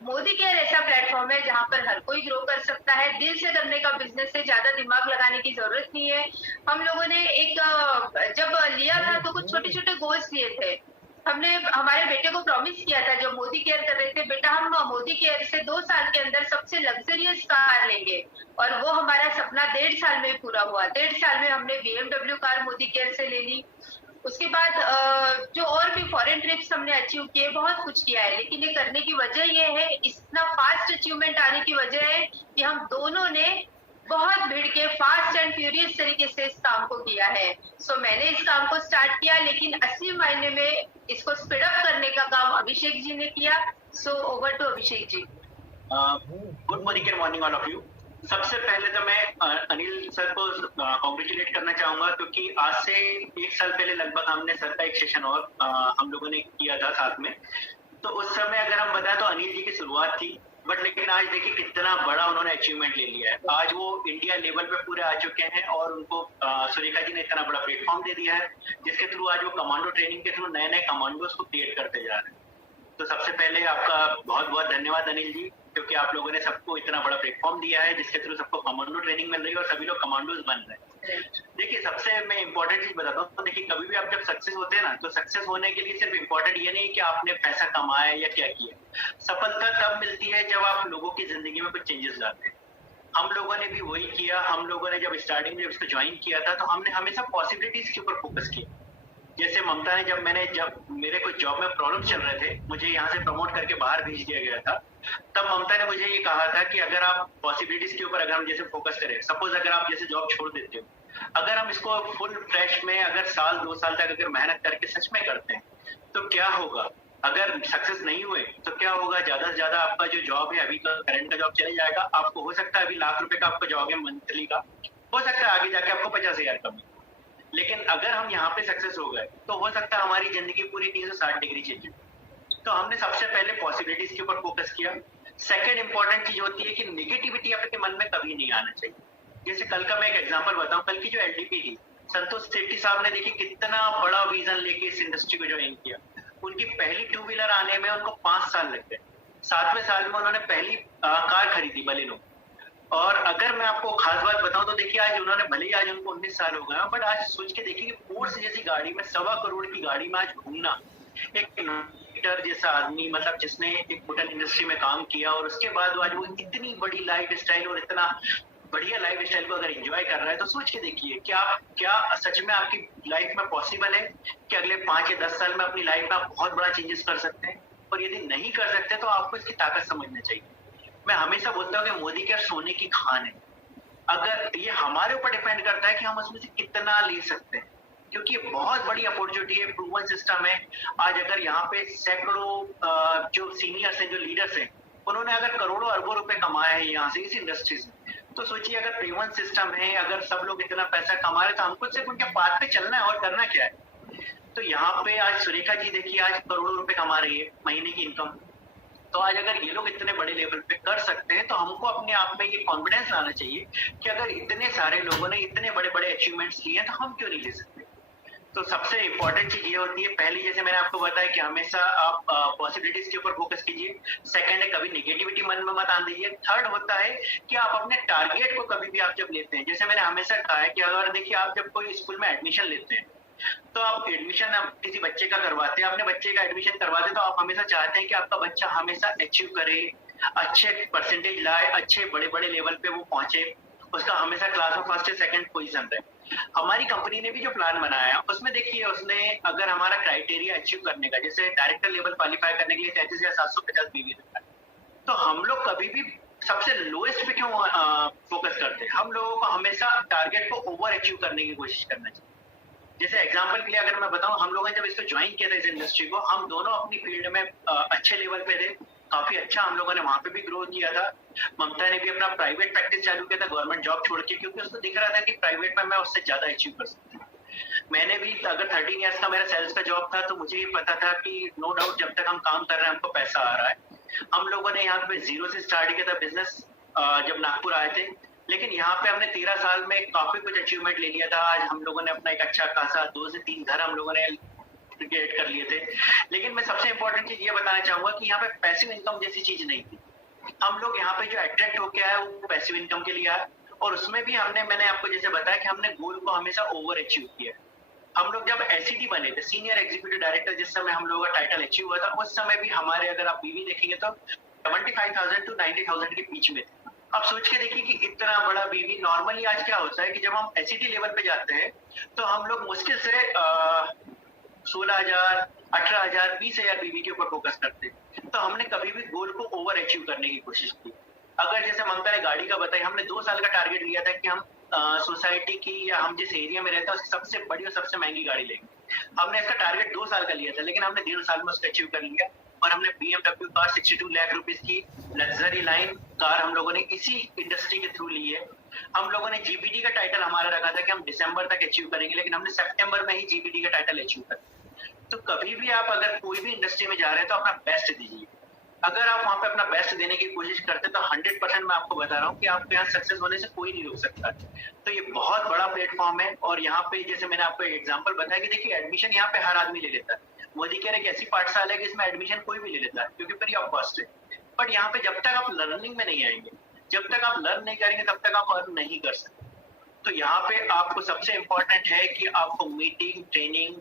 मोदी केयर ऐसा प्लेटफॉर्म है जहां पर हर कोई ग्रो कर सकता है। दिल से करने का बिजनेस है, ज्यादा दिमाग लगाने की जरूरत नहीं है। हम लोगों ने जब लिया था तो कुछ छोटे छोटे गोल्स लिए थे। हमने हमारे बेटे को प्रॉमिस किया था जब मोदी केयर कर रहे थे, बेटा हम मोदी केयर से 2 साल के अंदर सबसे लग्जरियस कार लेंगे, और वो हमारा सपना 1.5 साल में पूरा हुआ। 1.5 साल में हमने BMW कार मोदी केयर से ले ली। उसके बाद जो और भी फॉरेन ट्रिप्स हमने अचीव किए, बहुत कुछ किया है, लेकिन ये करने की वजह ये है, इतना फास्ट अचीवमेंट आने की वजह है कि हम दोनों ने बहुत भिड़ के फास्ट एंड फ्यूरियस तरीके से इस काम को किया है। सो मैंने इस काम को स्टार्ट किया, लेकिन असली मायने में इसको स्पीड अप करने का काम अभिषेक जी ने किया। So over to Abhishek ji. Good morning and morning all of you. सबसे पहले तो मैं अनिल सर को कॉन्ग्रेचुलेट करना चाहूंगा, क्योंकि आज से 1 साल पहले लगभग हमने सर का एक सेशन और हम लोगों ने किया था साथ में। तो उस समय अगर हम बताएं तो अनिल जी की शुरुआत थी, बट लेकिन आज देखिए कितना बड़ा उन्होंने अचीवमेंट ले लिया है। आज वो इंडिया लेवल पे पूरे आ चुके हैं और उनको सुरेखा जी ने इतना बड़ा प्लेटफॉर्म दे दिया है, जिसके थ्रू आज वो कमांडो ट्रेनिंग के थ्रू नए नए कमांडोज को क्रिएट करते जा रहे हैं। तो सबसे पहले आपका बहुत बहुत धन्यवाद अनिल जी, क्योंकि आप लोगों ने सबको इतना बड़ा प्लेटफॉर्म दिया है जिसके थ्रू सबको कमांडो ट्रेनिंग मिल रही है और सभी लोग कमांडोज बन रहे हैं। देखिए सबसे मैं इंपॉर्टेंट चीज बताता हूँ, देखिए कभी भी आप जब सक्सेस होते हैं ना, तो सक्सेस होने के लिए सिर्फ इंपॉर्टेंट ये नहीं कि आपने पैसा कमाया या क्या किया। सफलता तब मिलती है जब आप लोगों की जिंदगी में कुछ चेंजेस लाते हैं। हम लोगों ने भी वही किया। हम लोगों ने जब स्टार्टिंग में जब इसको ज्वाइन किया था तो हमने हमेशा पॉसिबिलिटीज के ऊपर फोकस किया। जैसे ममता ने जब मेरे कुछ जॉब में प्रॉब्लम चल रहे थे, मुझे यहाँ से प्रमोट करके बाहर भेज दिया गया था, तब ममता ने मुझे ये कहा था कि अगर आप पॉसिबिलिटीज के ऊपर अगर हम जैसे फोकस करें, सपोज अगर आप जैसे जॉब छोड़ देते हो, अगर हम इसको फुल फ्रेश में अगर साल 2 साल तक अगर मेहनत करके सच में करते हैं तो क्या होगा। अगर सक्सेस नहीं हुए तो क्या होगा, ज्यादा से ज्यादा आपका जो जॉब है अभी का करंट का जॉब चले जाएगा। आपको हो सकता है अभी ₹1,00,000 का आपका जॉब है मंथली का, हो सकता है आगे जाके आपको 50,000 का मिले। लेकिन अगर हम यहाँ पे सक्सेस हो गए तो हो सकता है हमारी जिंदगी पूरी 360 डिग्री चेंज हो। तो हमने सबसे पहले पॉसिबिलिटीज के ऊपर फोकस किया। सेकंड इंपॉर्टेंट चीज होती है कि नेगेटिविटी आपके मन में कभी नहीं आना चाहिए। जैसे कल का मैं एक एग्जांपल बताऊं, कल की जो एलडीपी थी, संतोष सेठी साहब ने देखिए कितना बड़ा विजन लेके इस इंडस्ट्री को ज्वाइन किया। उनकी पहली 2 व्हीलर आने में उनको 5 साल लग गए। 7वें साल में उन्होंने पहली कार खरीदी बलेनो। और अगर मैं आपको खास बात बताऊं तो देखिए आज उन्होंने भले ही आज उनको 19 साल हो गए, बट आज सोच के देखिए फोर्स जैसी गाड़ी में 1.25 करोड़ की गाड़ी में आज घूमना, एक इनोवेटर जैसा आदमी, मतलब जिसने एक होटल इंडस्ट्री में काम किया और उसके बाद आज वो इतनी बड़ी लाइफ स्टाइल और इतना बढ़िया लाइफ स्टाइल को अगर एंजॉय कर रहा है, तो सोच के देखिए क्या सच में आपकी लाइफ में पॉसिबल है कि अगले 5 या 10 साल में अपनी लाइफ में आप बहुत बड़ा चेंजेस कर सकते हैं। और यदि नहीं कर सकते तो आपको इसकी ताकत समझना चाहिए। मैं हमेशा बोलता हूँ कि मोदी केयर सोने की खान है। अगर ये हमारे ऊपर डिपेंड करता है कि हम उसमें से कितना ले सकते हैं, क्योंकि ये बहुत बड़ी अपॉर्चुनिटी है, प्रूवन सिस्टम है। आज अगर यहाँ पे सैकड़ों जो सीनियर्स हैं, जो लीडर्स हैं, उन्होंने अगर करोड़ों अरबों रुपए कमाए हैं यहाँ से इस इंडस्ट्री से, तो सोचिए अगर प्रूवन सिस्टम है, अगर सब लोग इतना पैसा कमा रहे तो हमको सिर्फ उनके पाथ पे चलना है और करना क्या है। तो यहाँ पे आज सुरेखा जी देखिए आज करोड़ों रुपए कमा रही है महीने की इनकम। तो आज अगर ये लोग इतने बड़े लेवल पे कर सकते हैं तो हमको अपने आप में ये कॉन्फिडेंस लाना चाहिए कि अगर इतने सारे लोगों ने इतने बड़े बड़े अचीवमेंट्स लिए हैं तो हम क्यों नहीं ले सकते। तो सबसे इंपॉर्टेंट चीज ये होती है, पहली जैसे मैंने आपको बताया कि हमेशा आप पॉसिबिलिटीज के ऊपर फोकस कीजिए। सेकंड है कभी नेगेटिविटी मन में मत आने दीजिए। थर्ड होता है कि आप अपने टारगेट को कभी भी आप जब लेते हैं, जैसे मैंने हमेशा कहा है कि अगर देखिए आप जब कोई स्कूल में एडमिशन लेते हैं तो आप एडमिशन आप किसी बच्चे का करवाते हैं, अपने बच्चे का एडमिशन करवाते हैं तो आप हमेशा चाहते हैं कि आपका बच्चा हमेशा अचीव करे, अच्छे परसेंटेज लाए, अच्छे बड़े बड़े लेवल पे वो पहुंचे, उसका हमेशा क्लास में फर्स्ट या सेकंड पोजीशन रहे। हमारी कंपनी ने भी जो प्लान बनाया उसमें देखिए उसने अगर हमारा क्राइटेरिया अचीव करने का, जैसे डायरेक्टर लेवल क्वालिफाई करने के लिए 33,750 बीवी रखा है, तो हम लोग कभी भी सबसे लोएस्ट पे क्यों फोकस करते हैं। हम लोगों को हमेशा टारगेट को ओवर अचीव करने की कोशिश करना चाहिए। जैसे एग्जांपल के लिए अगर मैं बताऊं, हम लोगों ने जब इसको ज्वाइन किया था इस इंडस्ट्री को, हम दोनों अपनी फील्ड में अच्छे लेवल पे थे, काफी अच्छा हम लोगों ने वहां पे भी ग्रो किया था। ममता ने भी अपना प्राइवेट प्रैक्टिस चालू किया था गवर्नमेंट जॉब छोड़ के, क्योंकि उसको दिख रहा था कि प्राइवेट में मैं उससे ज्यादा अचीव कर सकती हूँ। मैंने भी अगर 13 ईयर्स का मेरा सेल्स का जॉब था तो मुझे ये पता था कि नो डाउट जब तक हम काम कर रहे हैं हमको पैसा आ रहा है। हम लोगों ने यहाँ पे 0 से स्टार्ट किया था बिजनेस। जब नागपुर आए थे लेकिन यहाँ पे हमने 13 साल में काफी कुछ अचीवमेंट ले लिया था। आज हम लोगों ने अपना एक अच्छा खासा 2 से 3 घर हम लोगों ने क्रिएट कर लिए थे। लेकिन मैं सबसे इंपॉर्टेंट चीज ये बताना चाहूंगा कि यहाँ पे पैसिव इनकम जैसी चीज नहीं थी। हम लोग यहाँ पे जो अट्रैक्ट होके आए वो पैसिव इनकम के लिए आए, और उसमें भी मैंने आपको जैसे बताया कि हमने गोल को हमेशा ओवर अचीव किया। हम लोग जब एसईडी बने थे, सीनियर एग्जीक्यूटिव डायरेक्टर, जिस समय हम लोगों का टाइटल अचीव हुआ था, उस समय भी हमारे, अगर आप बीवी देखेंगे तो 75,000 टू 90,000 के बीच में थे। अब सोच के देखिए कि इतना बड़ा बीवी, नॉर्मली आज क्या होता है कि जब हम एसईडी लेवल पे जाते हैं तो हम लोग मुश्किल से 16,000, 18,000, 20,000 बीवी के ऊपर फोकस करते हैं। तो हमने कभी भी गोल को ओवर अचीव करने की कोशिश की। अगर जैसे ममता ने गाड़ी का बताया, हमने 2 साल का टारगेट लिया था कि हम सोसाइटी की या हम जिस एरिया में रहते हैं उसकी सबसे बड़ी और सबसे महंगी गाड़ी लेंगे। हमने इसका टारगेट 2 साल का लिया था, लेकिन हमने 1.5 साल में उसको अचीव कर लिया। और हमने BMW कार 62 लाख रुपीस की लग्जरी लाइन कार हम लोगों ने इसी इंडस्ट्री के थ्रू ली है। हम लोगों ने जीपीडी का टाइटल हमारा रखा था कि हम दिसंबर तक अचीव करेंगे, लेकिन हमने सितंबर में ही जीपीडी का टाइटल अचीव कर दिया। तो कभी भी आप अगर कोई भी इंडस्ट्री में जा रहे हैं तो अपना बेस्ट दीजिए। अगर आप वहां पे अपना बेस्ट देने की कोशिश करते तो 100% मैं आपको बता रहा हूँ कि आपको यहाँ सक्सेस होने से कोई नहीं रोक सकता। तो ये बहुत बड़ा प्लेटफॉर्म है। और यहाँ पे जैसे मैंने आपको एक एग्जांपल बताया कि देखिए एडमिशन यहाँ पे हर आदमी ले लेता है। मोदी केयर एक ऐसी पाठशाला है कि इसमें एडमिशन कोई भी ले लेता है क्योंकि फ्री ऑफ कॉस्ट है। बट यहाँ पे जब तक आप लर्निंग में नहीं आएंगे, जब तक आप लर्न नहीं करेंगे, तब तक आप अर्न नहीं कर सकते। तो यहाँ पे आपको सबसे इम्पोर्टेंट है कि आपको मीटिंग, ट्रेनिंग,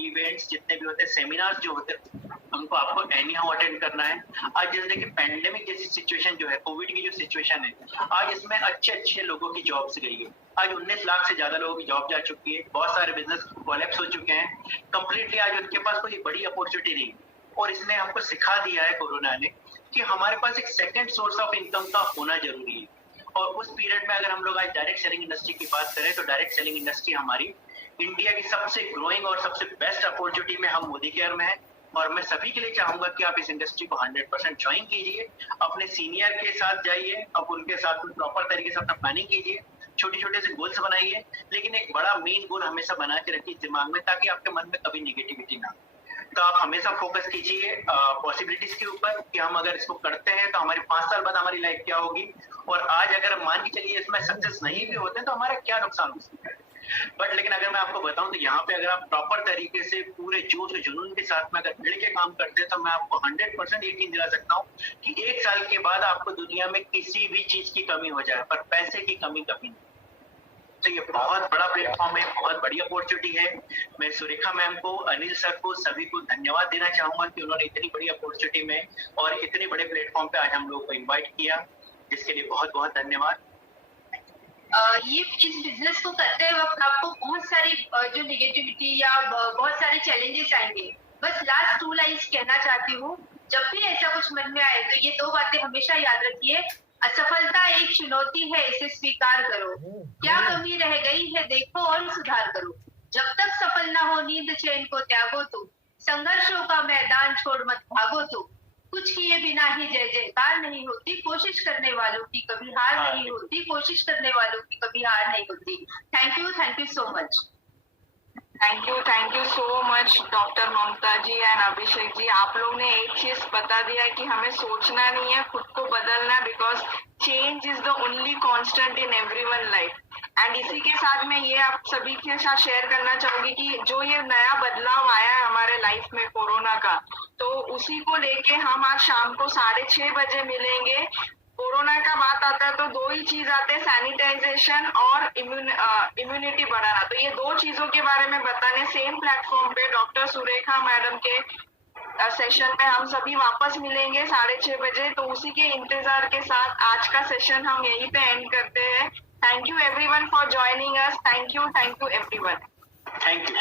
इवेंट्स जितने भी होते हैं, सेमिनार्स जो होते हैं, उनको आपको एनी हाउ अटेंड करना है। आज जैसे देखिए पैंडेमिक जैसी सिचुएशन जो है, कोविड की जो सिचुएशन है, आज इसमें अच्छे लोगों की जॉब्स गई है। आज 19 लाख से ज्यादा लोगों की जॉब जा चुकी है। बहुत सारे बिजनेस कोलैप्स हो चुके हैं कंप्लीटली। आज उनके पास कोई बड़ी अपॉर्चुनिटी नहीं। और इसने हमको सिखा दिया है कोरोना ने कि हमारे पास एक सेकेंड सोर्स ऑफ इनकम का होना जरूरी है। और उस पीरियड में अगर हम लोग आज डायरेक्ट सेलिंग इंडस्ट्री की बात करें तो डायरेक्ट सेलिंग इंडस्ट्री हमारी इंडिया की सबसे ग्रोइंग और सबसे बेस्ट अपॉर्चुनिटी में हम मोदी केयर में है। और मैं सभी के लिए चाहूंगा कि आप इस इंडस्ट्री को 100% ज्वाइन कीजिए, अपने सीनियर के साथ जाइए, अब उनके साथ प्रॉपर तरीके से अपना प्लानिंग कीजिए, छोटे से गोल्स बनाइए, लेकिन एक बड़ा मेन गोल हमेशा बना के रखिए दिमाग में, ताकि आपके मन में कभी निगेटिविटी ना हो। तो आप हमेशा फोकस कीजिए पॉसिबिलिटीज के ऊपर कि हम अगर इसको करते हैं तो हमारी 5 साल बाद हमारी लाइफ क्या होगी। और आज अगर मान के चलिए इसमें सक्सेस नहीं भी होते हैं तो हमारा क्या नुकसान हो सकता है। बट लेकिन अगर मैं आपको बताऊं तो यहाँ पे अगर आप प्रॉपर तरीके से पूरे जोश और जुनून के साथ में अगर मिल के काम करते हैं तो मैं आपको 100% यकीन दिला सकता हूँ कि 1 साल के बाद आपको दुनिया में किसी भी चीज की कमी हो जाए पर पैसे की कमी कभी नहीं। तो ये बहुत बड़ा प्लेटफॉर्म है, बहुत बड़ी अपॉर्चुनिटी है। मैं सुरेखा मैम को, अनिल सर को, सभी को धन्यवाद देना चाहूंगा कि उन्होंने इतनी बड़ी अपॉर्चुनिटी में और इतने बड़े प्लेटफॉर्म पे आज हम लोग को इन्वाइट किया, जिसके लिए बहुत बहुत धन्यवाद। ये इस बिजनेस को करते वक्त आपको बहुत सारी जो निगेटिविटी या बहुत सारे चैलेंजेस आएंगे। बस लास्ट 2 लाइन्स कहना चाहती हूँ, जब भी ऐसा कुछ मन में आए तो ये 2 बातें हमेशा याद रखिए। असफलता एक चुनौती है, इसे स्वीकार करो। क्या कमी रह गई है देखो और सुधार करो। जब तक सफल ना हो नींद चैन को त्यागो तुम, संघर्षों का मैदान छोड़ मत भागो तुम। कुछ किए बिना ही जय जयकार नहीं होती, कोशिश करने वालों की कभी हार नहीं होती, कोशिश करने वालों की कभी हार नहीं होती। Thank you so much. Thank you so much doctor Mamta ji and Abhishek ji. आप लोग ने एक चीज बता दिया है कि हमें सोचना नहीं है, खुद को बदलना है, because change is the only constant in everyone life. And इसी के साथ मैं ये आप सभी के साथ शेयर करना चाहूंगी कि जो ये नया बदलाव आया है हमारे लाइफ में कोरोना का, तो उसी को लेके हम आज शाम को 6:30 बजे मिलेंगे। कोरोना का बात आता है तो 2 ही चीज आते हैं, सैनिटाइजेशन और इम्यूनिटी बढ़ाना। तो ये 2 चीजों के बारे में बताने सेम प्लेटफॉर्म पे डॉक्टर सुरेखा मैडम के सेशन में हम सभी वापस मिलेंगे 6:30 बजे। तो उसी के इंतजार के साथ आज का सेशन हम यहीं पे एंड करते हैं। Thank you everyone for joining us. Thank you everyone. Thank you.